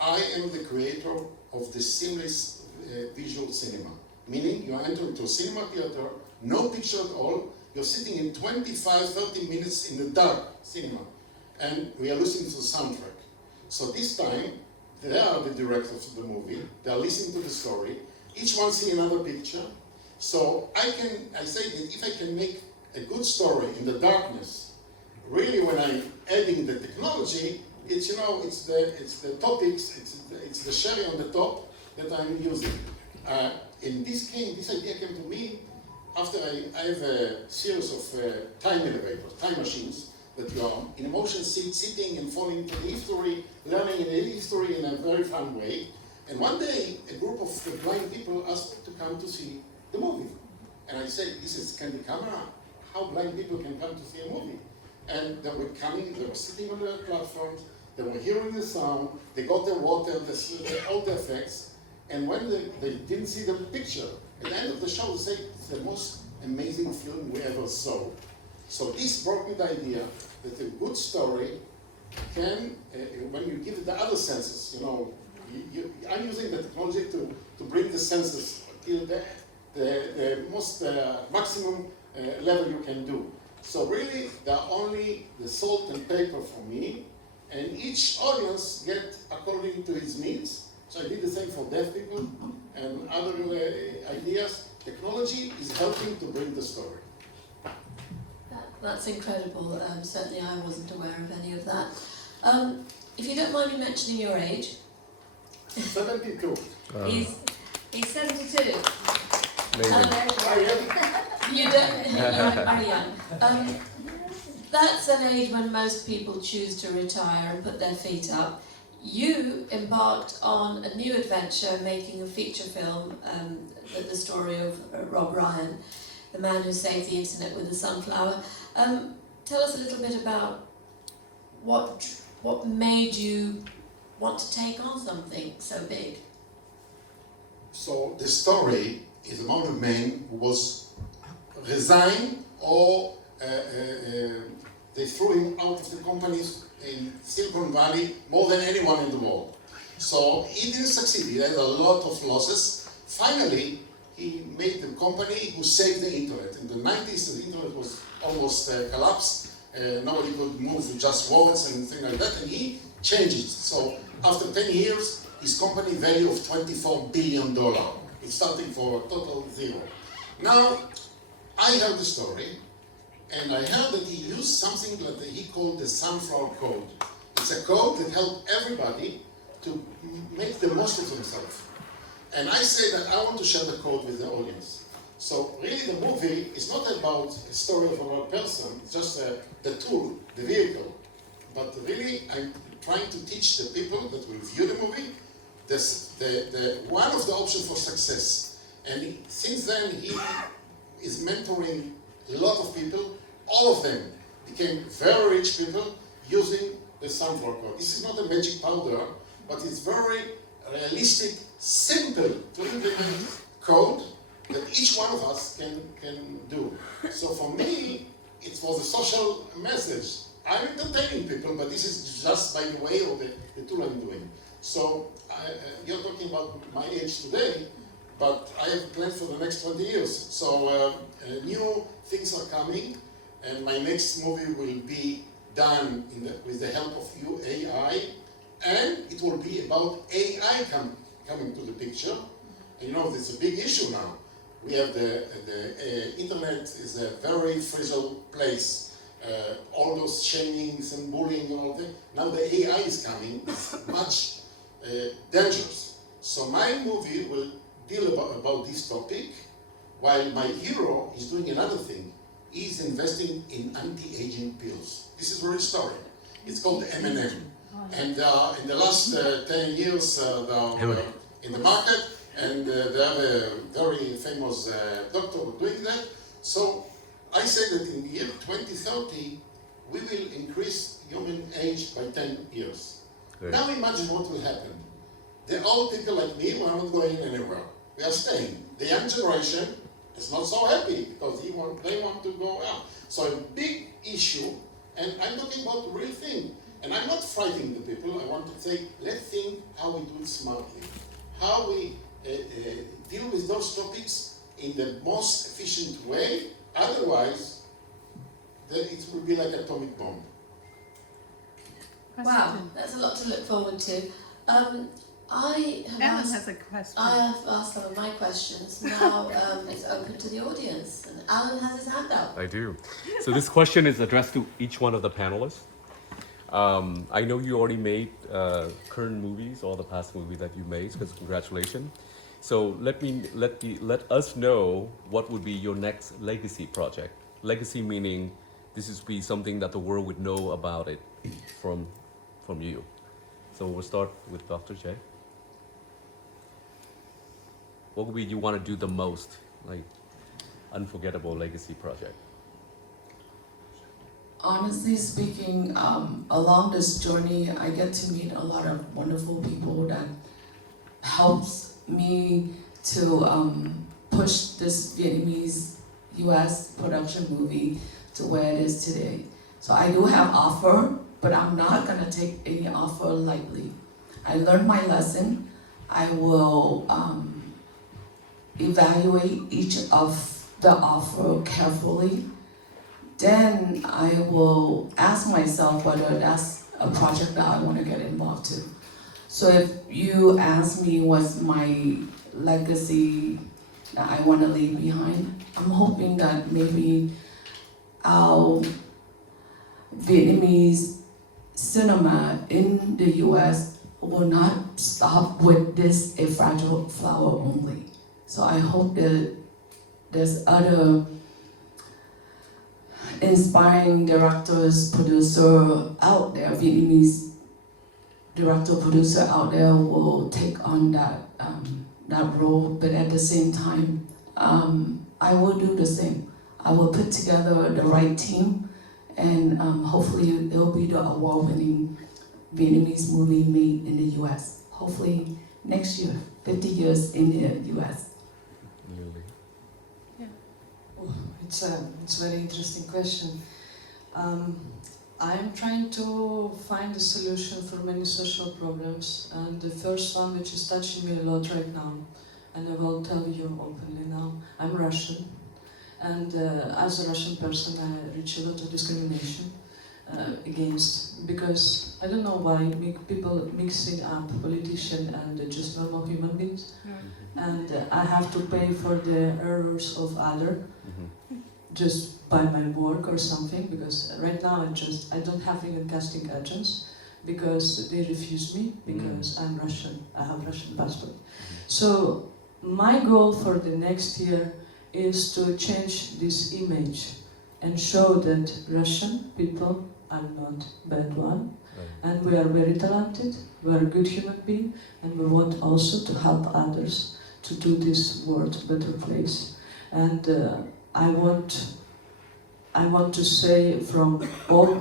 I am the creator of the seamless visual cinema, meaning you enter into a cinema theater, no picture at all, you're sitting in 25-30 minutes in the dark cinema, and we are listening to the soundtrack. So this time, they are the directors of the movie, they are listening to the story, each one seeing another picture. So I say that if I can make a good story in the darkness, really when I'm adding the technology, it's the topics, it's the cherry on the top that I'm using. In this idea came to me after I have a series of time elevators, time machines, that you are in a motion seat, sitting and falling into the history, learning the history in a very fun way. And one day, a group of blind people asked me to come to see the movie. And I said, this is Candy Camera, how blind people can come to see a movie? And they were coming, they were sitting on the platforms, they were hearing the sound, they got the water, all the effects, and when they didn't see the picture, at the end of the show they say, it's the most amazing film we ever saw. So this brought me the idea that a good story can, when you give it the other senses, I'm using the technology to bring the senses till the most maximum level you can do. So really, they're only the salt and pepper for me, and each audience get according to his needs. So I did the same for deaf people and other ideas. Technology is helping to bring the story. That's incredible. Certainly I wasn't aware of any of that. If you don't mind me mentioning your age. 72. He's 72. Amazing. You don't, you're young. That's an age when most people choose to retire and put their feet up. You embarked on a new adventure, making a feature film, the story of Rob Ryan, the man who saved the internet with a sunflower. Tell us a little bit about what made you want to take on something so big. So the story is about a man who was resigned or they threw him out of the companies in Silicon Valley more than anyone in the world. So he didn't succeed, he had a lot of losses. Finally, he made the company who saved the internet. In the 90s, the internet was almost collapsed. Nobody could move with just wallets and things like that, and he changed it. So after 10 years, his company value of $24 billion. It's starting for a total zero. Now, I heard the story, and I heard that he used something that he called the Sunflower Code. It's a code that helped everybody to make the most of themselves. And I say that I want to share the code with the audience. So really the movie is not about a story of another person, it's just the tool, the vehicle. But really I'm trying to teach the people that will view the movie one of the options for success. And since then he is mentoring a lot of people. All of them became very rich people using the Sunflower Code. This is not a magic powder, but it's very realistic, simple to implement code that each one of us can do. So for me, it was a social message. I'm entertaining people, but this is just by the way of the tool I'm doing. So you're talking about my age today, but I have plans for the next 20 years. So new things are coming, and my next movie will be done with the help of AI, and it will be about AI coming to the picture. And you know, it's a big issue now. We have the internet is a very fragile place. All those shamings and bullying and all that. Now the AI is coming, it's much dangerous. So my movie will deal about this topic, while my hero is doing another thing. He's investing in anti-aging pills. This is a real story. It's called M&M. And in the last 10 years, they're in the market, and they have a very famous doctor doing that. So I say that in the year 2030, we will increase human age by 10 years. Good. Now imagine what will happen. The old people like me, we are not going anywhere. We are staying. The young generation is not so happy because they want to go out. So a big issue, and I'm talking about the real thing. And I'm not frightening the people. I want to say, let's think how we do it smartly. How we deal with those topics in the most efficient way. Otherwise, then it will be like an atomic bomb. Wow, that's a lot to look forward to. Alan has a question. I have asked some of my questions. Now it's open to the audience. And Alan has his hand up. I do. So this question is addressed to each one of the panelists. I know you already made current movies, all the past movies that you made, so congratulations. So let us know what would be your next legacy project. Legacy meaning this is be something that the world would know about it from you. So we'll start with Dr. J. What would be you want to do the most, like unforgettable legacy project? Honestly speaking, along this journey, I get to meet a lot of wonderful people that helps me to push this Vietnamese US production movie to where it is today. So I do have offer, but I'm not gonna take any offer lightly. I learned my lesson. I will evaluate each of the offer carefully. Then I will ask myself whether that's a project that I want to get involved to. So if you ask me what's my legacy that I want to leave behind, I'm hoping that maybe our Vietnamese cinema in the US will not stop with this A Fragile Flower only. So I hope that there's other inspiring directors, producer out there, Vietnamese director, producer out there will take on that role, but at the same time, I will do the same. I will put together the right team, and hopefully it will be the award-winning Vietnamese movie made in the US, hopefully next year. 50 years in the US? Nearly. Oh, it's a very interesting question. I'm trying to find a solution for many social problems, and the first one, which is touching me a lot right now, and I will tell you openly now, I'm Russian, and as a Russian person I reach a lot of discrimination against, because I don't know why people mixing up politician and just normal human beings, and I have to pay for the errors of other, just by my work or something, because right now I don't have even casting agents because they refuse me because I'm Russian, I have Russian passport. So my goal for the next year is to change this image and show that Russian people are not bad one, and we are very talented, we are good human beings, and we want also to help others to do this world a better place. And I want to say from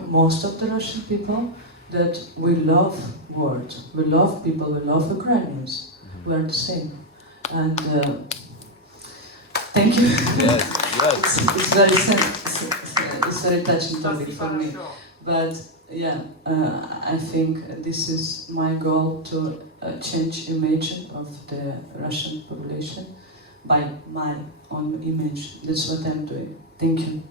most of the Russian people that we love world, we love people, we love Ukrainians. We are the same. And thank you. Yes, yes. It's very touching topic for me. But yeah, I think this is my goal, to change image of the Russian population by my own image. That's what I'm doing. Thank you.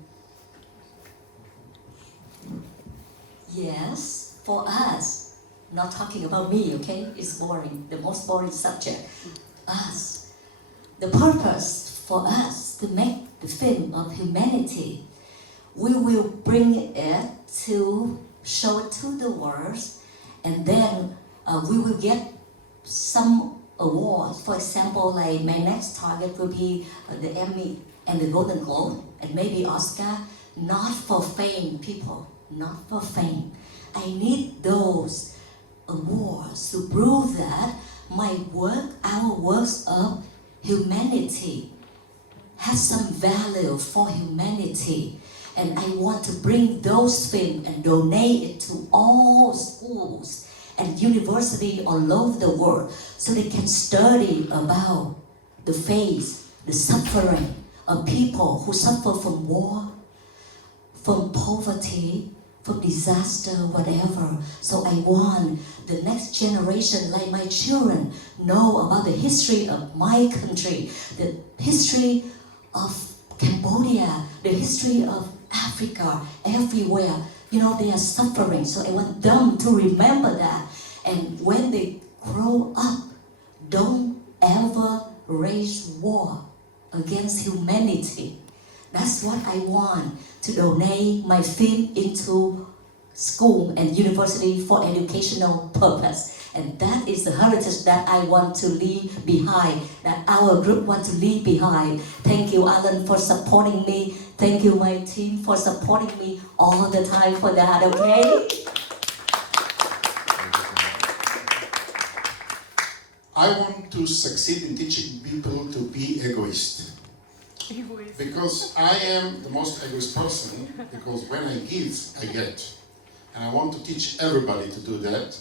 Yes, for us, not talking about me, okay? It's boring, the most boring subject. Us. The purpose for us to make the film of humanity, we will bring it to show it to the world, and then we will get some awards. For example, like my next target will be the Emmy and the Golden Globe, and maybe Oscar, not for fame, people, not for fame. I need those awards to prove that my work, our works of humanity, has some value for humanity. And I want to bring those films and donate it to all schools and universities all over the world, so they can study about the fate, the suffering of people who suffer from war, from poverty, from disaster, whatever. So I want the next generation, like my children, know about the history of my country, the history of Cambodia, the history of Africa, everywhere. You know, they are suffering, so I want them to remember that. And when they grow up, don't ever raise war against humanity. That's what I want, to donate my film into school and university for educational purpose. And that is the heritage that I want to leave behind, that our group wants to leave behind. Thank you, Alan, for supporting me. Thank you, my team, for supporting me all the time for that, okay? I want to succeed in teaching people to be egoist. Because I am the most egoist person, because when I give, I get. And I want to teach everybody to do that,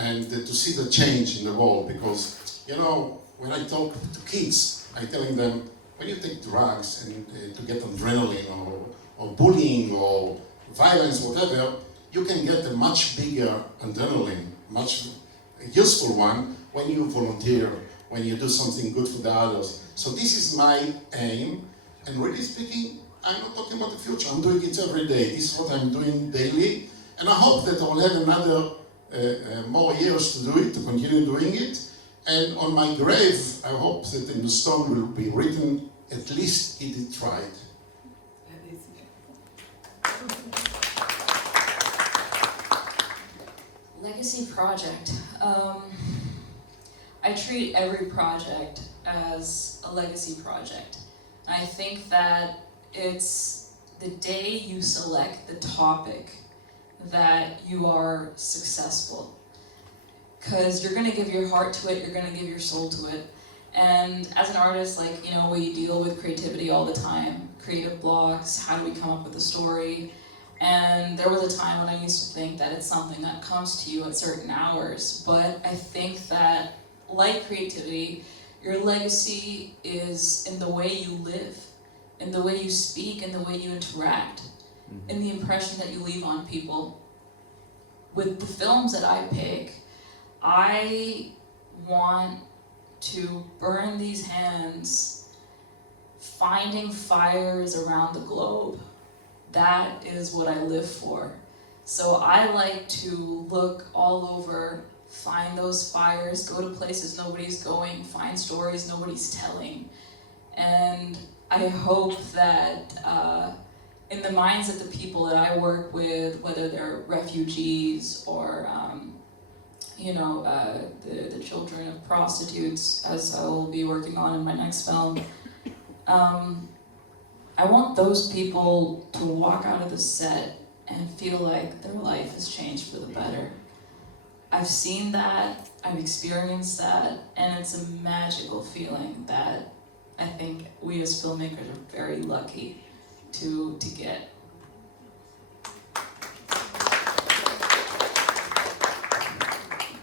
and to see the change in the world, because, you know, when I talk to kids, I'm telling them, when you take drugs and to get adrenaline or bullying or violence, whatever, you can get a much bigger adrenaline, much useful one, when you volunteer, when you do something good for the others. So this is my aim, and really speaking, I'm not talking about the future, I'm doing it every day. This is what I'm doing daily, and I hope that I will have another more years to do it, to continue doing it. And on my grave, I hope that in the stone will be written, at least he did try it. Legacy project. I treat every project as a legacy project. I think that it's the day you select the topic that you are successful. Because you're gonna give your heart to it, you're gonna give your soul to it. And as an artist, like, you know, we deal with creativity all the time. Creative blocks, how do we come up with a story? And there was a time when I used to think that it's something that comes to you at certain hours. But I think that like creativity, your legacy is in the way you live, in the way you speak, in the way you interact, in the impression that you leave on people. With the films that I pick, I want to burn these hands finding fires around the globe. That is what I live for. So I like to look all over, find those fires, go to places nobody's going, find stories nobody's telling. And I hope that in the minds of the people that I work with, whether they're refugees or the children of prostitutes, as I will be working on in my next film, I want those people to walk out of the set and feel like their life has changed for the better. I've seen that, I've experienced that, and it's a magical feeling that I think we as filmmakers are very lucky to get.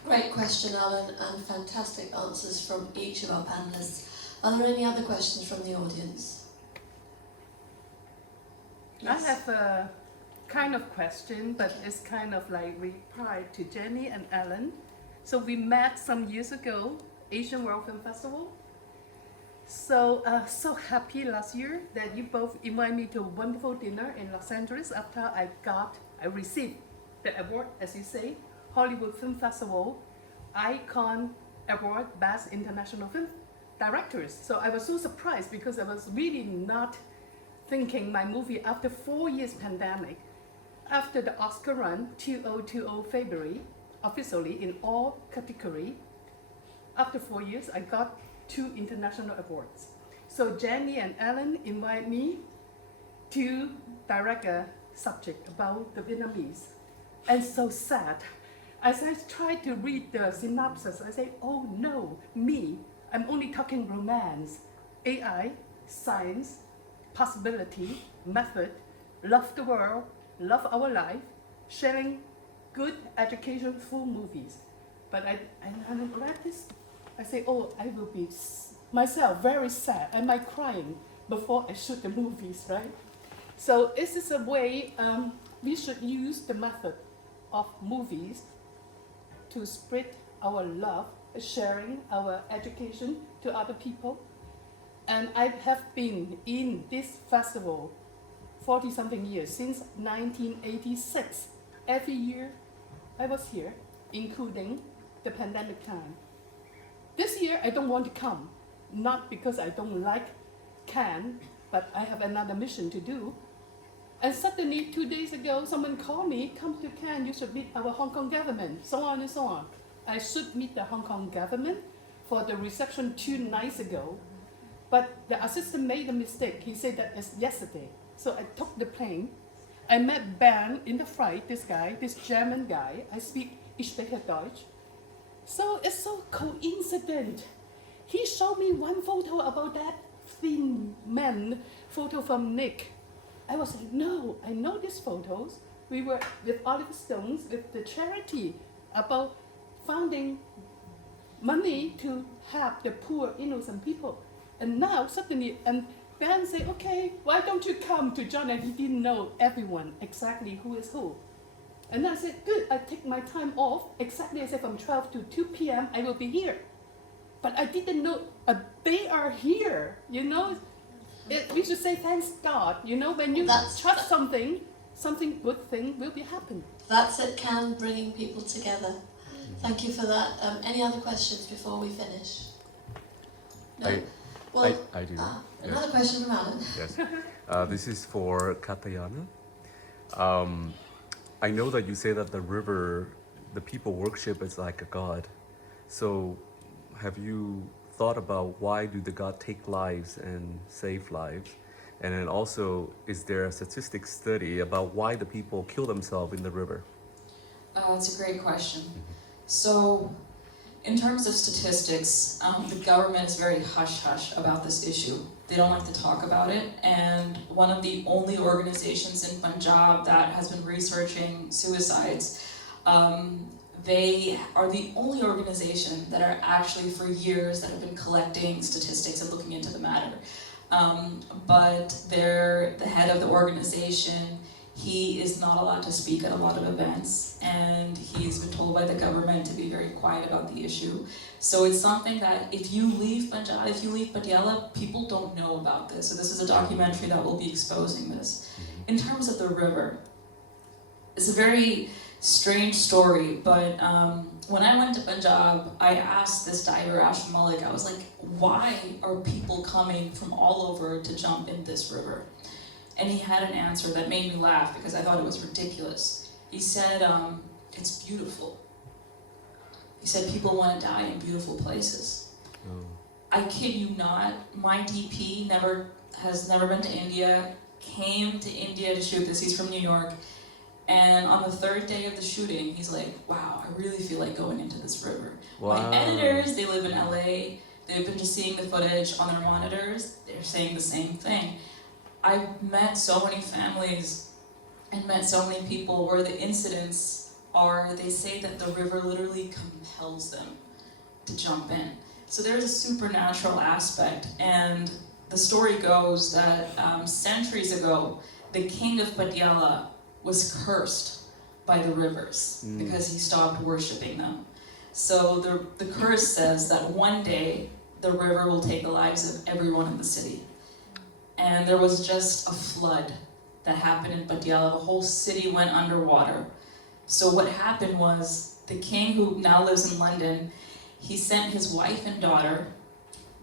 Great question, Alan, and fantastic answers from each of our panelists. Are there any other questions from the audience? Yes. I have a kind of question, but it's kind of like reply to Jenny and Alan. So we met some years ago, Asian World Film Festival. So so happy last year that you both invited me to a wonderful dinner in Los Angeles after I received the award, as you say, Hollywood Film Festival Icon Award Best International Film Directors. So I was so surprised because I was really not thinking my movie after 4 years pandemic, after the Oscar run 2020 February, officially in all category. After 4 years, I got 2 international awards. So Jenny and Alan invited me to direct a subject about the Vietnamese. And so sad. As I tried to read the synopsis, I say, oh no, I'm only talking romance, AI, science, possibility, method, love the world, love our life, sharing good education through movies. But I read this, I say, oh, I will be myself very sad. Am I crying before I shoot the movies, right? So this is a way we should use the method of movies to spread our love, sharing our education to other people. And I have been in this festival 40-something years, since 1986. Every year I was here, including the pandemic time. This year I don't want to come, not because I don't like Cannes, but I have another mission to do. And suddenly 2 days ago, someone called me, come to Cannes, you should meet our Hong Kong government, so on and so on. I should meet the Hong Kong government for the reception 2 nights ago. But the assistant made a mistake. He said that it's yesterday. So I took the plane. I met Ben in the flight, this German guy. I speak, ich spreche Deutsch. So it's so coincident. He showed me one photo about that thin man, photo from Nick. I was like, no, I know these photos. We were with Oliver Stones, with the charity about finding money to help the poor, innocent people. And now suddenly, and Ben said, okay, why don't you come to John? And he didn't know everyone, exactly who is who. And I said, good, I take my time off. Exactly, I said from 12 to 2 p.m. I will be here. But I didn't know they are here, you know. We should say thanks God, you know, when you trust something good thing will be happen. That's it, Cannes, bringing people together. Thank you for that. Any other questions before we finish? No? I do. Another question from Alan. Yes. This is for Katayana. I know that you say that the river, the people worship is like a god. So have you thought about why do the god take lives and save lives? And then also, is there a statistic study about why the people kill themselves in the river? It's a great question. So, in terms of statistics, the government is very hush-hush about this issue. They don't like to talk about it, and one of the only organizations in Punjab that has been researching suicides, they are the only organization that are actually for years that have been collecting statistics and looking into the matter. But they're the head of the organization. He is not allowed to speak at a lot of events, and he's been told by the government to be very quiet about the issue. So it's something that if you leave Punjab, if you leave Patiala, people don't know about this. So this is a documentary that will be exposing this. In terms of the river, it's a very strange story, but when I went to Punjab, I asked this diver, Ash Malik, I was like, why are people coming from all over to jump in this river? And he had an answer that made me laugh because I thought it was ridiculous. He said, it's beautiful. He said people want to die in beautiful places. Oh. I kid you not, my DP has never been to India, came to India to shoot this. He's from New York. And on the third day of the shooting, he's like, wow, I really feel like going into this river. Wow. My editors, they live in LA. They've been just seeing the footage on their monitors. They're saying the same thing. I've met so many families and met so many people where the incidents are, they say that the river literally compels them to jump in. So there's a supernatural aspect, and the story goes that centuries ago, the king of Patiala was cursed by the rivers because he stopped worshiping them. So the curse says that one day the river will take the lives of everyone in the city. And there was just a flood that happened in Patiala. The whole city went underwater. So what happened was the king, who now lives in London, he sent his wife and daughter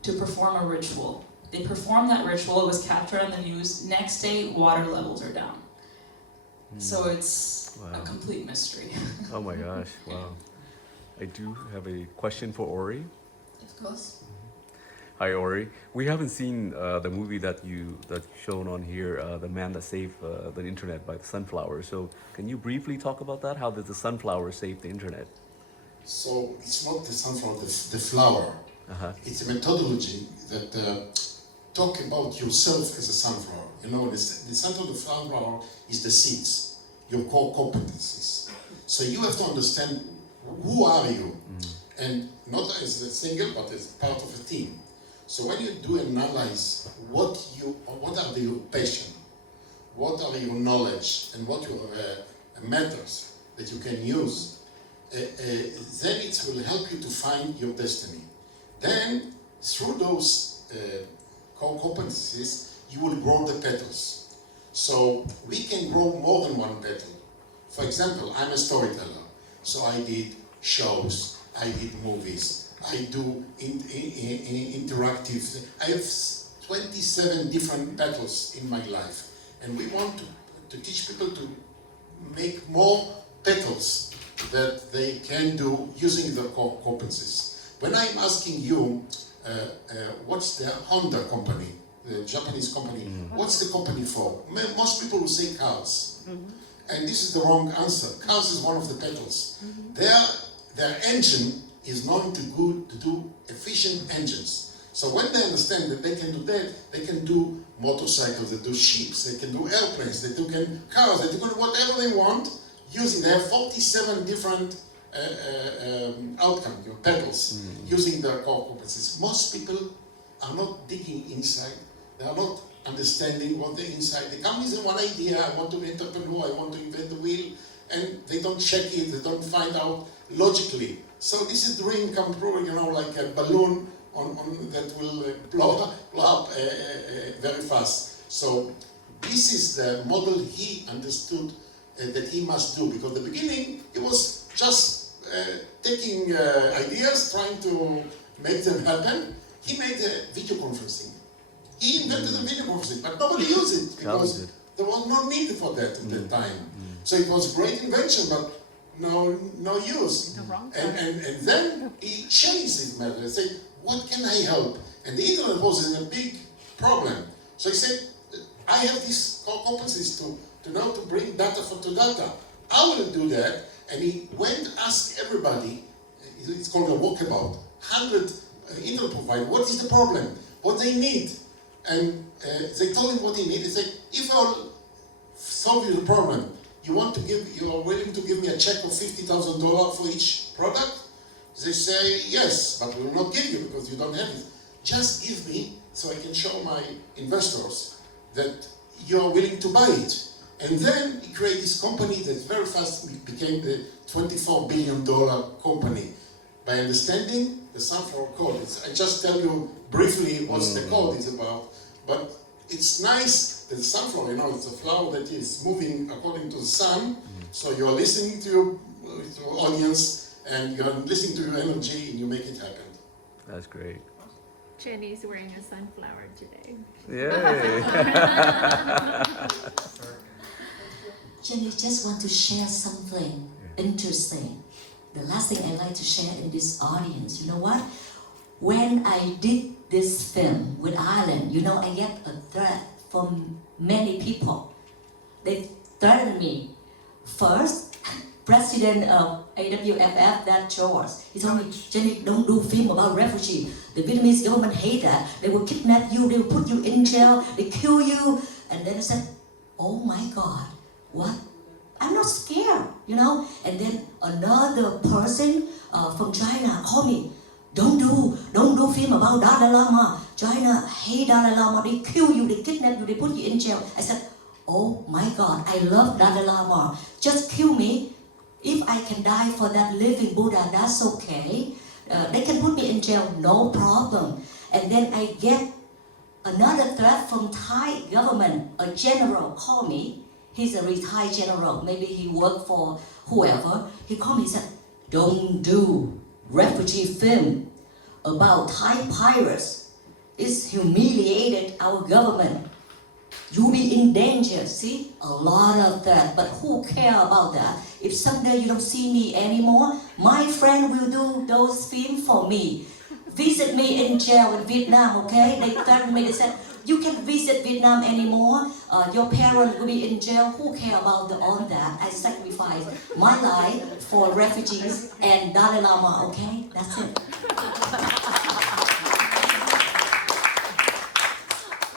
to perform a ritual. They performed that ritual, it was captured on the news. Next day, water levels are down. So it's a complete mystery. Oh my gosh, wow. I do have a question for Ori. Of course. Hi Ori. We haven't seen the movie that you've shown on here, The Man That Saved the Internet by the Sunflower. So can you briefly talk about that? How did the sunflower save the internet? So it's not the sunflower, the flower. It's a methodology that talk about yourself as a sunflower. You know, the center of the sunflower is the seeds, your core competencies. So you have to understand who are you, and not as a single, but as part of a team. So when you do analyze what are your passion, what are your knowledge, and what your matters that you can use, then it will help you to find your destiny. Then, through those core competencies, you will grow the petals. So we can grow more than one petal. For example, I'm a storyteller, so I did shows, I did movies, I do interactive. I have 27 different petals in my life, and we want to teach people to make more petals that they can do using the core competencies. When I'm asking you, what's the Honda company, the Japanese company, what's the company for? Most people will say cars. And this is the wrong answer. Cars is one of the petals. Their engine is known to do efficient engines. So when they understand that they can do that, they can do motorcycles, they do ships, they can do airplanes, they can cars, they can do whatever they want using, they have 47 different outcomes, petals, using their core competencies. Most people are not digging inside. They are not understanding what they're inside. They come with one idea, I want to be an entrepreneur, I want to invent the wheel, and they don't check it, they don't find out logically. So this is dream come true, you know, like a balloon that will blow up very fast. So this is the model he understood that he must do, because at the beginning he was just taking ideas, trying to make them happen. He made a video conferencing. He invented the video conferencing, but nobody used it because there was no need for that at that time. So it was a great invention, but no use. And then he changed his method and said, what can I help? And the internet was a big problem. So he said, I have these competencies to know to bring data to data. I will do that. And he went and asked everybody, it's called a walkabout, 100 internet providers, what is the problem? What they need? And they told him what he needed. They said, if I'll solve you the problem, you are willing to give me a check of $50,000 for each product? They say, yes, but we will not give you because you don't have it. Just give me so I can show my investors that you are willing to buy it. And then he created this company that very fast became the $24 billion company. By understanding the sunflower code. I just tell you briefly what the code is about, but it's nice that the sunflower, it's a flower that is moving according to the sun, so you're listening to your audience and you're listening to your energy and you make it happen. That's great. Jenny's wearing a sunflower today. Yay! Jenny, just want to share something interesting. The last thing I'd like to share in this audience, you know what? When I did this film with Ireland, I get a threat from many people. They threatened me. First, President of AWFF, that George, he told me, Jenny, don't do film about refugees. The Vietnamese government hate that. They will kidnap you, they will put you in jail, they kill you. And then I said, oh my God, what? I'm not scared, And then another person from China called me, don't do film about Dalai Lama. China hate Dalai Lama, they kill you, they kidnap you, they put you in jail. I said, oh my God, I love Dalai Lama. Just kill me. If I can die for that living Buddha, that's okay. They can put me in jail, no problem. And then I get another threat from Thai government. A general called me. He's a retired general. Maybe he worked for whoever. He called me and said, don't do refugee film about Thai pirates. It's humiliated our government. You be in danger. See, a lot of that. But who care about that? If someday you don't see me anymore, my friend will do those films for me. Visit me in jail in Vietnam, okay? They threatened me, they said, you can't visit Vietnam anymore. Your parents will be in jail. Who care about all that? I sacrificed my life for refugees and Dalai Lama, okay? That's it.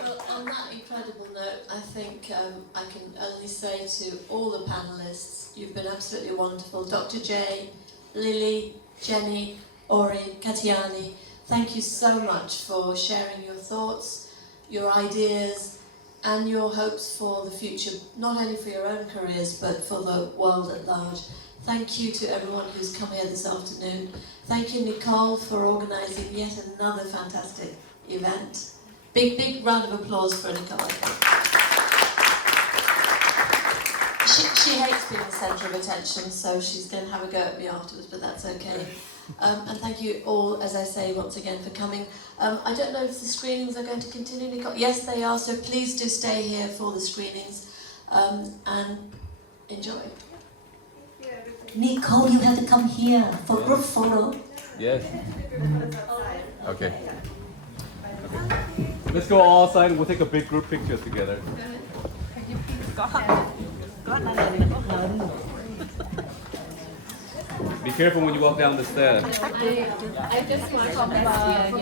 Well, on that incredible note, I think I can only say to all the panelists, you've been absolutely wonderful. Dr. J, Lily, Jenny, Ori, Katiani, thank you so much for sharing your thoughts, your ideas, and your hopes for the future, not only for your own careers, but for the world at large. Thank you to everyone who's come here this afternoon. Thank you, Nicole, for organising yet another fantastic event. Big round of applause for Nicole. She hates being the centre of attention, so she's going to have a go at me afterwards, but that's okay. And thank you all, as I say, once again for coming. I don't know if the screenings are going to continue, Nicole. Yes, they are, so please do stay here for the screenings and enjoy. Nicole, you have to come here for group photo. Yes. Okay. Let's go all outside and we'll take a big group picture together. Be careful when you walk down the stairs. I just want to talk about